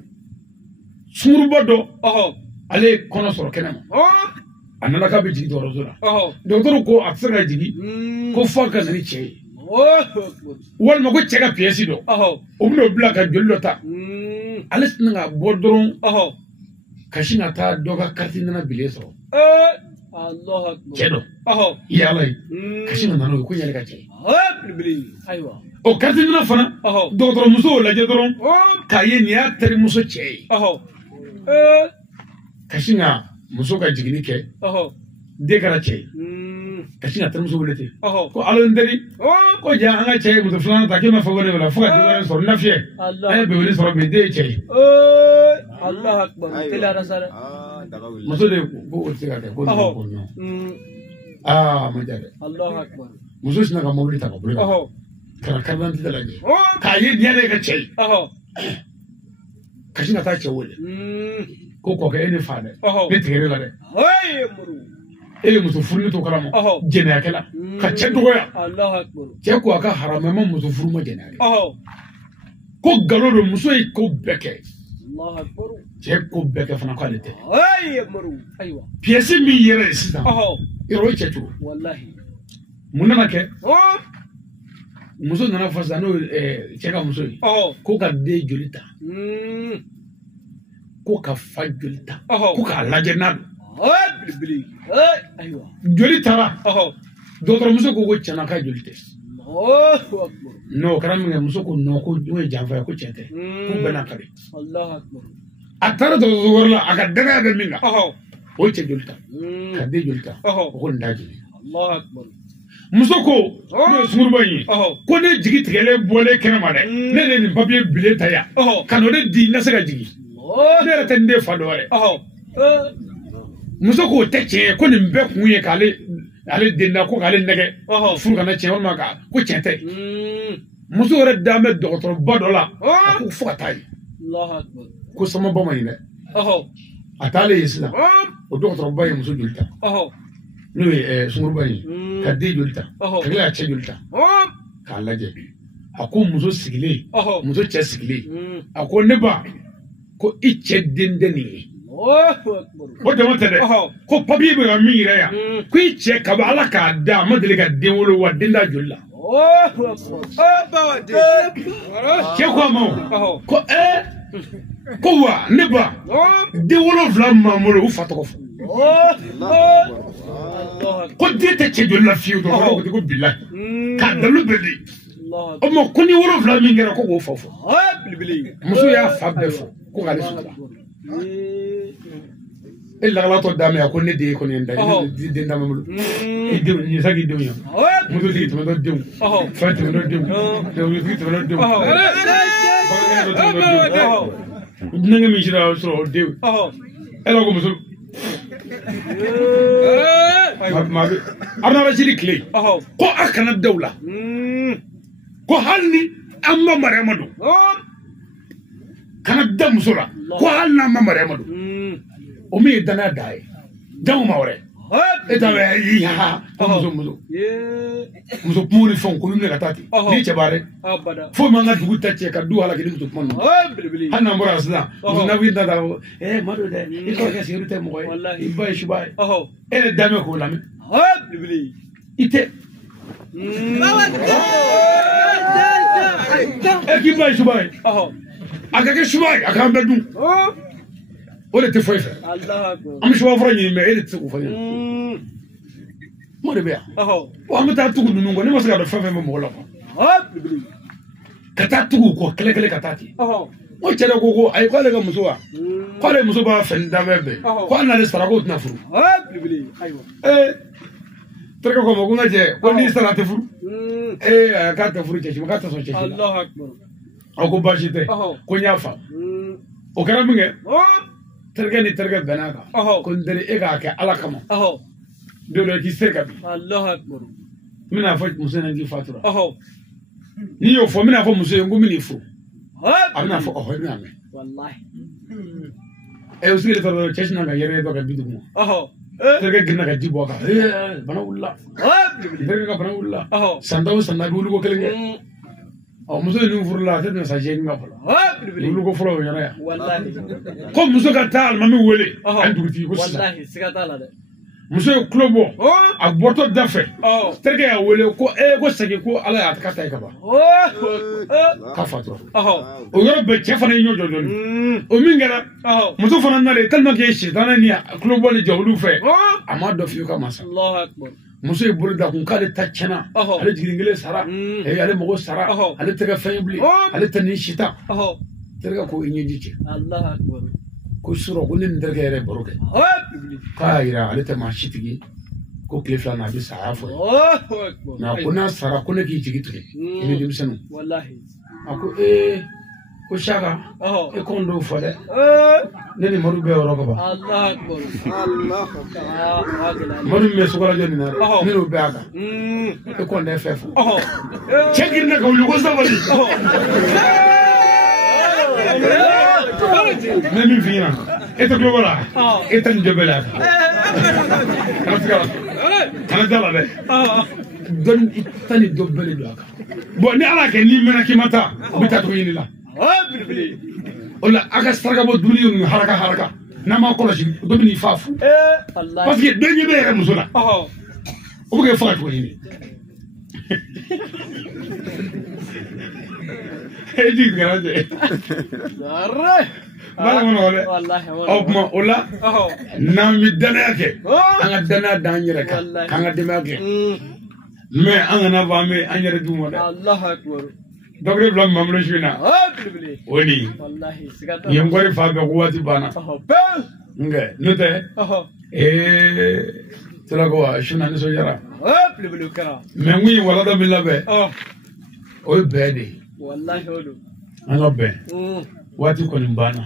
suru bodo ale kono soro kenama anana ka be jigi do rozura docteur ko atsanga jigi ko fa ka ni che walma ko cega pièce do o bino bla ka jollo ta alis nga bordoron kashina ta doga kartina bile so allah akbar kedo yalla kashina nano ko nyale ka che bilbili aywa o kartina fana docteur muso la je doron kaye ni ya tari muso che kashina muso ka jigini ke de kara che kashina tari muso bulete ko alo ndari ko ja anga che muso fulana ta ke ma fa wala wala fuka ti so na fie ay be wala so be de che allah akbar tela rasala muso de ko o tiga de ko no ma jare allah akbar muso sina ka mobili ta ko bule kara karban ti dalaje ka yi ne ne ka che kashina ta che wala ko ko ke ne fa de ne tigere la de ele muso furu to kalama jena kala ka che doya allah akbar che ko aka harama ma muso furu ma jena ko galoro muso e ko beke allah akbar che ko beke fana ko alete aywa pièce mi yere sita iro che tu wallahi munana ke muso nana fasa no che ka muso ko ka de jolita ko ka fa jolita ko ka laje na bilbili aywa joli tara docteur muso ko chana ka joli te akbar no karam muso ko no ko we janfa ko chete ko bana kare allah akbar atara do warla aka daga be minga o che joli ta ka de joli ta ko ndaji allah akbar muso ko no sumurbanyi ko ne jigi tigele bole kenama de ne ni papier bile ta ya kano de di na sega jigi ne yɛrɛ tɛ n den fa dɔ wɛrɛ muso k'o tɛ tiɲɛ ye ko nin bɛɛ kun ye k'ale den da ko k'ale nɛgɛ furu kana tiɲɛ walima ko tiɲɛ tɛ muso yɛrɛ dan bɛ dɔgɔtɔrɔba dɔ la a ko fo ka taa ye ko samaba ma ɲi dɛ a taalen ye sisan o dɔgɔtɔrɔba ye muso joli ta n'o ye sunkuruba ye ka den joli ta ka tila ka cɛ joli ta k'a lajɛ a ko muso sigilen muso cɛ sigilen a ko ne ba ko I cɛ den tɛ nin ye o dama tɛ dɛ ko papiye bɛ ka min yɛrɛ yan ko I cɛ kaba Ala k'a da a ma deli ka den wolo wa den da joli la cɛ ko a ma ko ko wa ne ba den 7 m'an bolo u fa tɔgɔ fɔ ko den tɛ cɛ joli la fiyewu dɔrɔn ko bilahi k'a dalu bɛɛ di o ma ko ni 7 min kɛra ko k'o fa fɔ muso y'a fa bɛɛ fɔ ko k'ale sutura e lagalatɔ d'a ma ko ne den ye kɔni ye n da den d'a ma bolo I denw ɲɛ sa k'i denw ye muso tigi tɛmɛtɔ denw fa tɛmɛtɔ denw dawulotigi tɛmɛtɔ denw bagankɛnɛ dɔ tɛmɛtɔ denw dunankɛ min sira sɔrɔ o denw e la ko muso arnarasili tile ko a kana daw la ko hali ni an ma Mariama don kana da muso la ko hali n'an ma Mariama don o min ye danaya da ye jango ma wɛrɛ e t'a bɛ ko muso kuma ni fɛnw k'olu minɛ ka taa ten n'i cɛ b'a dɛ fo man ka dugu ta cɛ ka du halaki ni muso kuma ninnu hali n'an bɔra yan sisan muso nabi ta ma don dɛ I kɔrɔkɛ sigiyɔrɔ tɛ mɔgɔ ye I ba ye suba ye e de da mɛ k'o lamɛn I tɛ e k'i ba ye suba ye a ka kɛ suba ye a k'an bɛɛ dun o de tɛ foyi fɛ an bɛ suba fɔlɔ ɲini mɛ e de tɛ se k'o fɔ ɲɛna mo de bɛ yan wa an bɛ taa tugu ninnu kɔ ne ma se ka dɔn fɛn fɛn bɛ mɔgɔ la ka taa tugu kɔ kɛlɛ ka taa ten o cɛ dɔ ko ayi k'ale ka muso wa k'ale muso b'a fɛ ni danfɛn bɛɛ ko hali n'ale sara k'o tɛna furu terikɛ ko ma ko n ka cɛ ko n'i sara a tɛ furu k'a tɛ furu cɛsi ma k'a tɛ sɔn cɛsi la aw ko baasi tɛ ko n y'a faamu o kɛra min kɛ terikɛ ni terikɛ bɛn'a kan ko n teri e k'a kɛ Ala kama don dɔ k'i seri ka bin n bɛna fɔ muso in k'i fatura n'i y'o fɔ n bɛna fɔ muso ye n ko n bɛ n'i furu a bɛna fɔ ɔhɔ I bɛna mɛn o sigilen tɔ dɔrɔn cɛ sinna ka yɛrɛ dɔ ka bi dugu ma terikɛ girinna ka ji bɔ a kan bana wulila terikɛ ka bana wulila san tan o san 4 bɛ wuli ko 1 kɛ muso ye nin furula a tɛ tɛmɛ san 8 kan fɔlɔ wuli ko fɔlɔ o yɔrɔ yan ko muso ka taa alimami wele a ye dugutigi ko sisan muso ye tulo bɔ a bɔtɔ da fɛ terikɛ y'a wele ko ko segin ko Ala y'a ka ta ye ka ban k'a fatura o yɔrɔ bɛɛ cɛ fana ye ɲɔ jɔ dɔɔnin o min kɛra muso fana nalen tellement que sitana ni tulo bɔ ni jɔ olu fɛ a m'a dɔn fiyewu ka masa muso ye bolo da kun k'ale ta tiɲɛna ale jigin kelen sara ale mago sara ale tɛ kɛ fɛn ye bilen ale tɛ nin si ta terikɛ ko I ɲɛji cɛ ko surɔ ko ne ni terikɛ yɛrɛ baro kɛ k'a y'a yira ale tɛ maa si tigi ko tile 2 na a bɛ sa a y'a fɔ nka ko n'a sara ko ne k'i jigi tigɛ I ni denmisɛnninw a ko ko Saka e kɔn dɔw fɔ dɛ ne ni Madu bɛɛ yɔrɔ ka ban Madu min bɛ Sokalajɔ nin na dɛ ne n'o bɛɛ y'a kan e kɔn tɛ fɛn fɔ cɛ girinna ka wuli ko sabali mɛ min f'i ɲɛna e tɛ tulo bɔ la e tɛ nin jɔ bɛɛ la kana da la dɛ dɔnni I ta ni dɔ bɛɛ de don a kan bon ni Ala kɛ n'i mɛnna k'i ma taa o bɛ taa cogo ɲini la o la a ka saraka bɔ dumuni ninnu haraka n'a ma kɔlɔsi dɔ bɛ n'i fa fu parce que dɔ ɲɛ bɛ yɛrɛ muso la o bɛ kɛ faga cogo ɲini e jigi tigɛra cɛ bala kɔnɔ dɛ o kuma o la n'an bɛ danaya kɛ an ka danaya d'an yɛrɛ kan k'an ka denbaya kɛ mais an kana fɔ an bɛ an yɛrɛ d'u ma dɛ dɔgɔkɛ fila min b'an bolo su in na o ye nin ye nin ye n kɔri fa bɛɛ ko waati banna nkɛ n'o tɛ tora ko wa su na nisɔndiyara mais n kun ye walada min labɛn o ye bɛn de ye an ka bɛn waati kɔni banna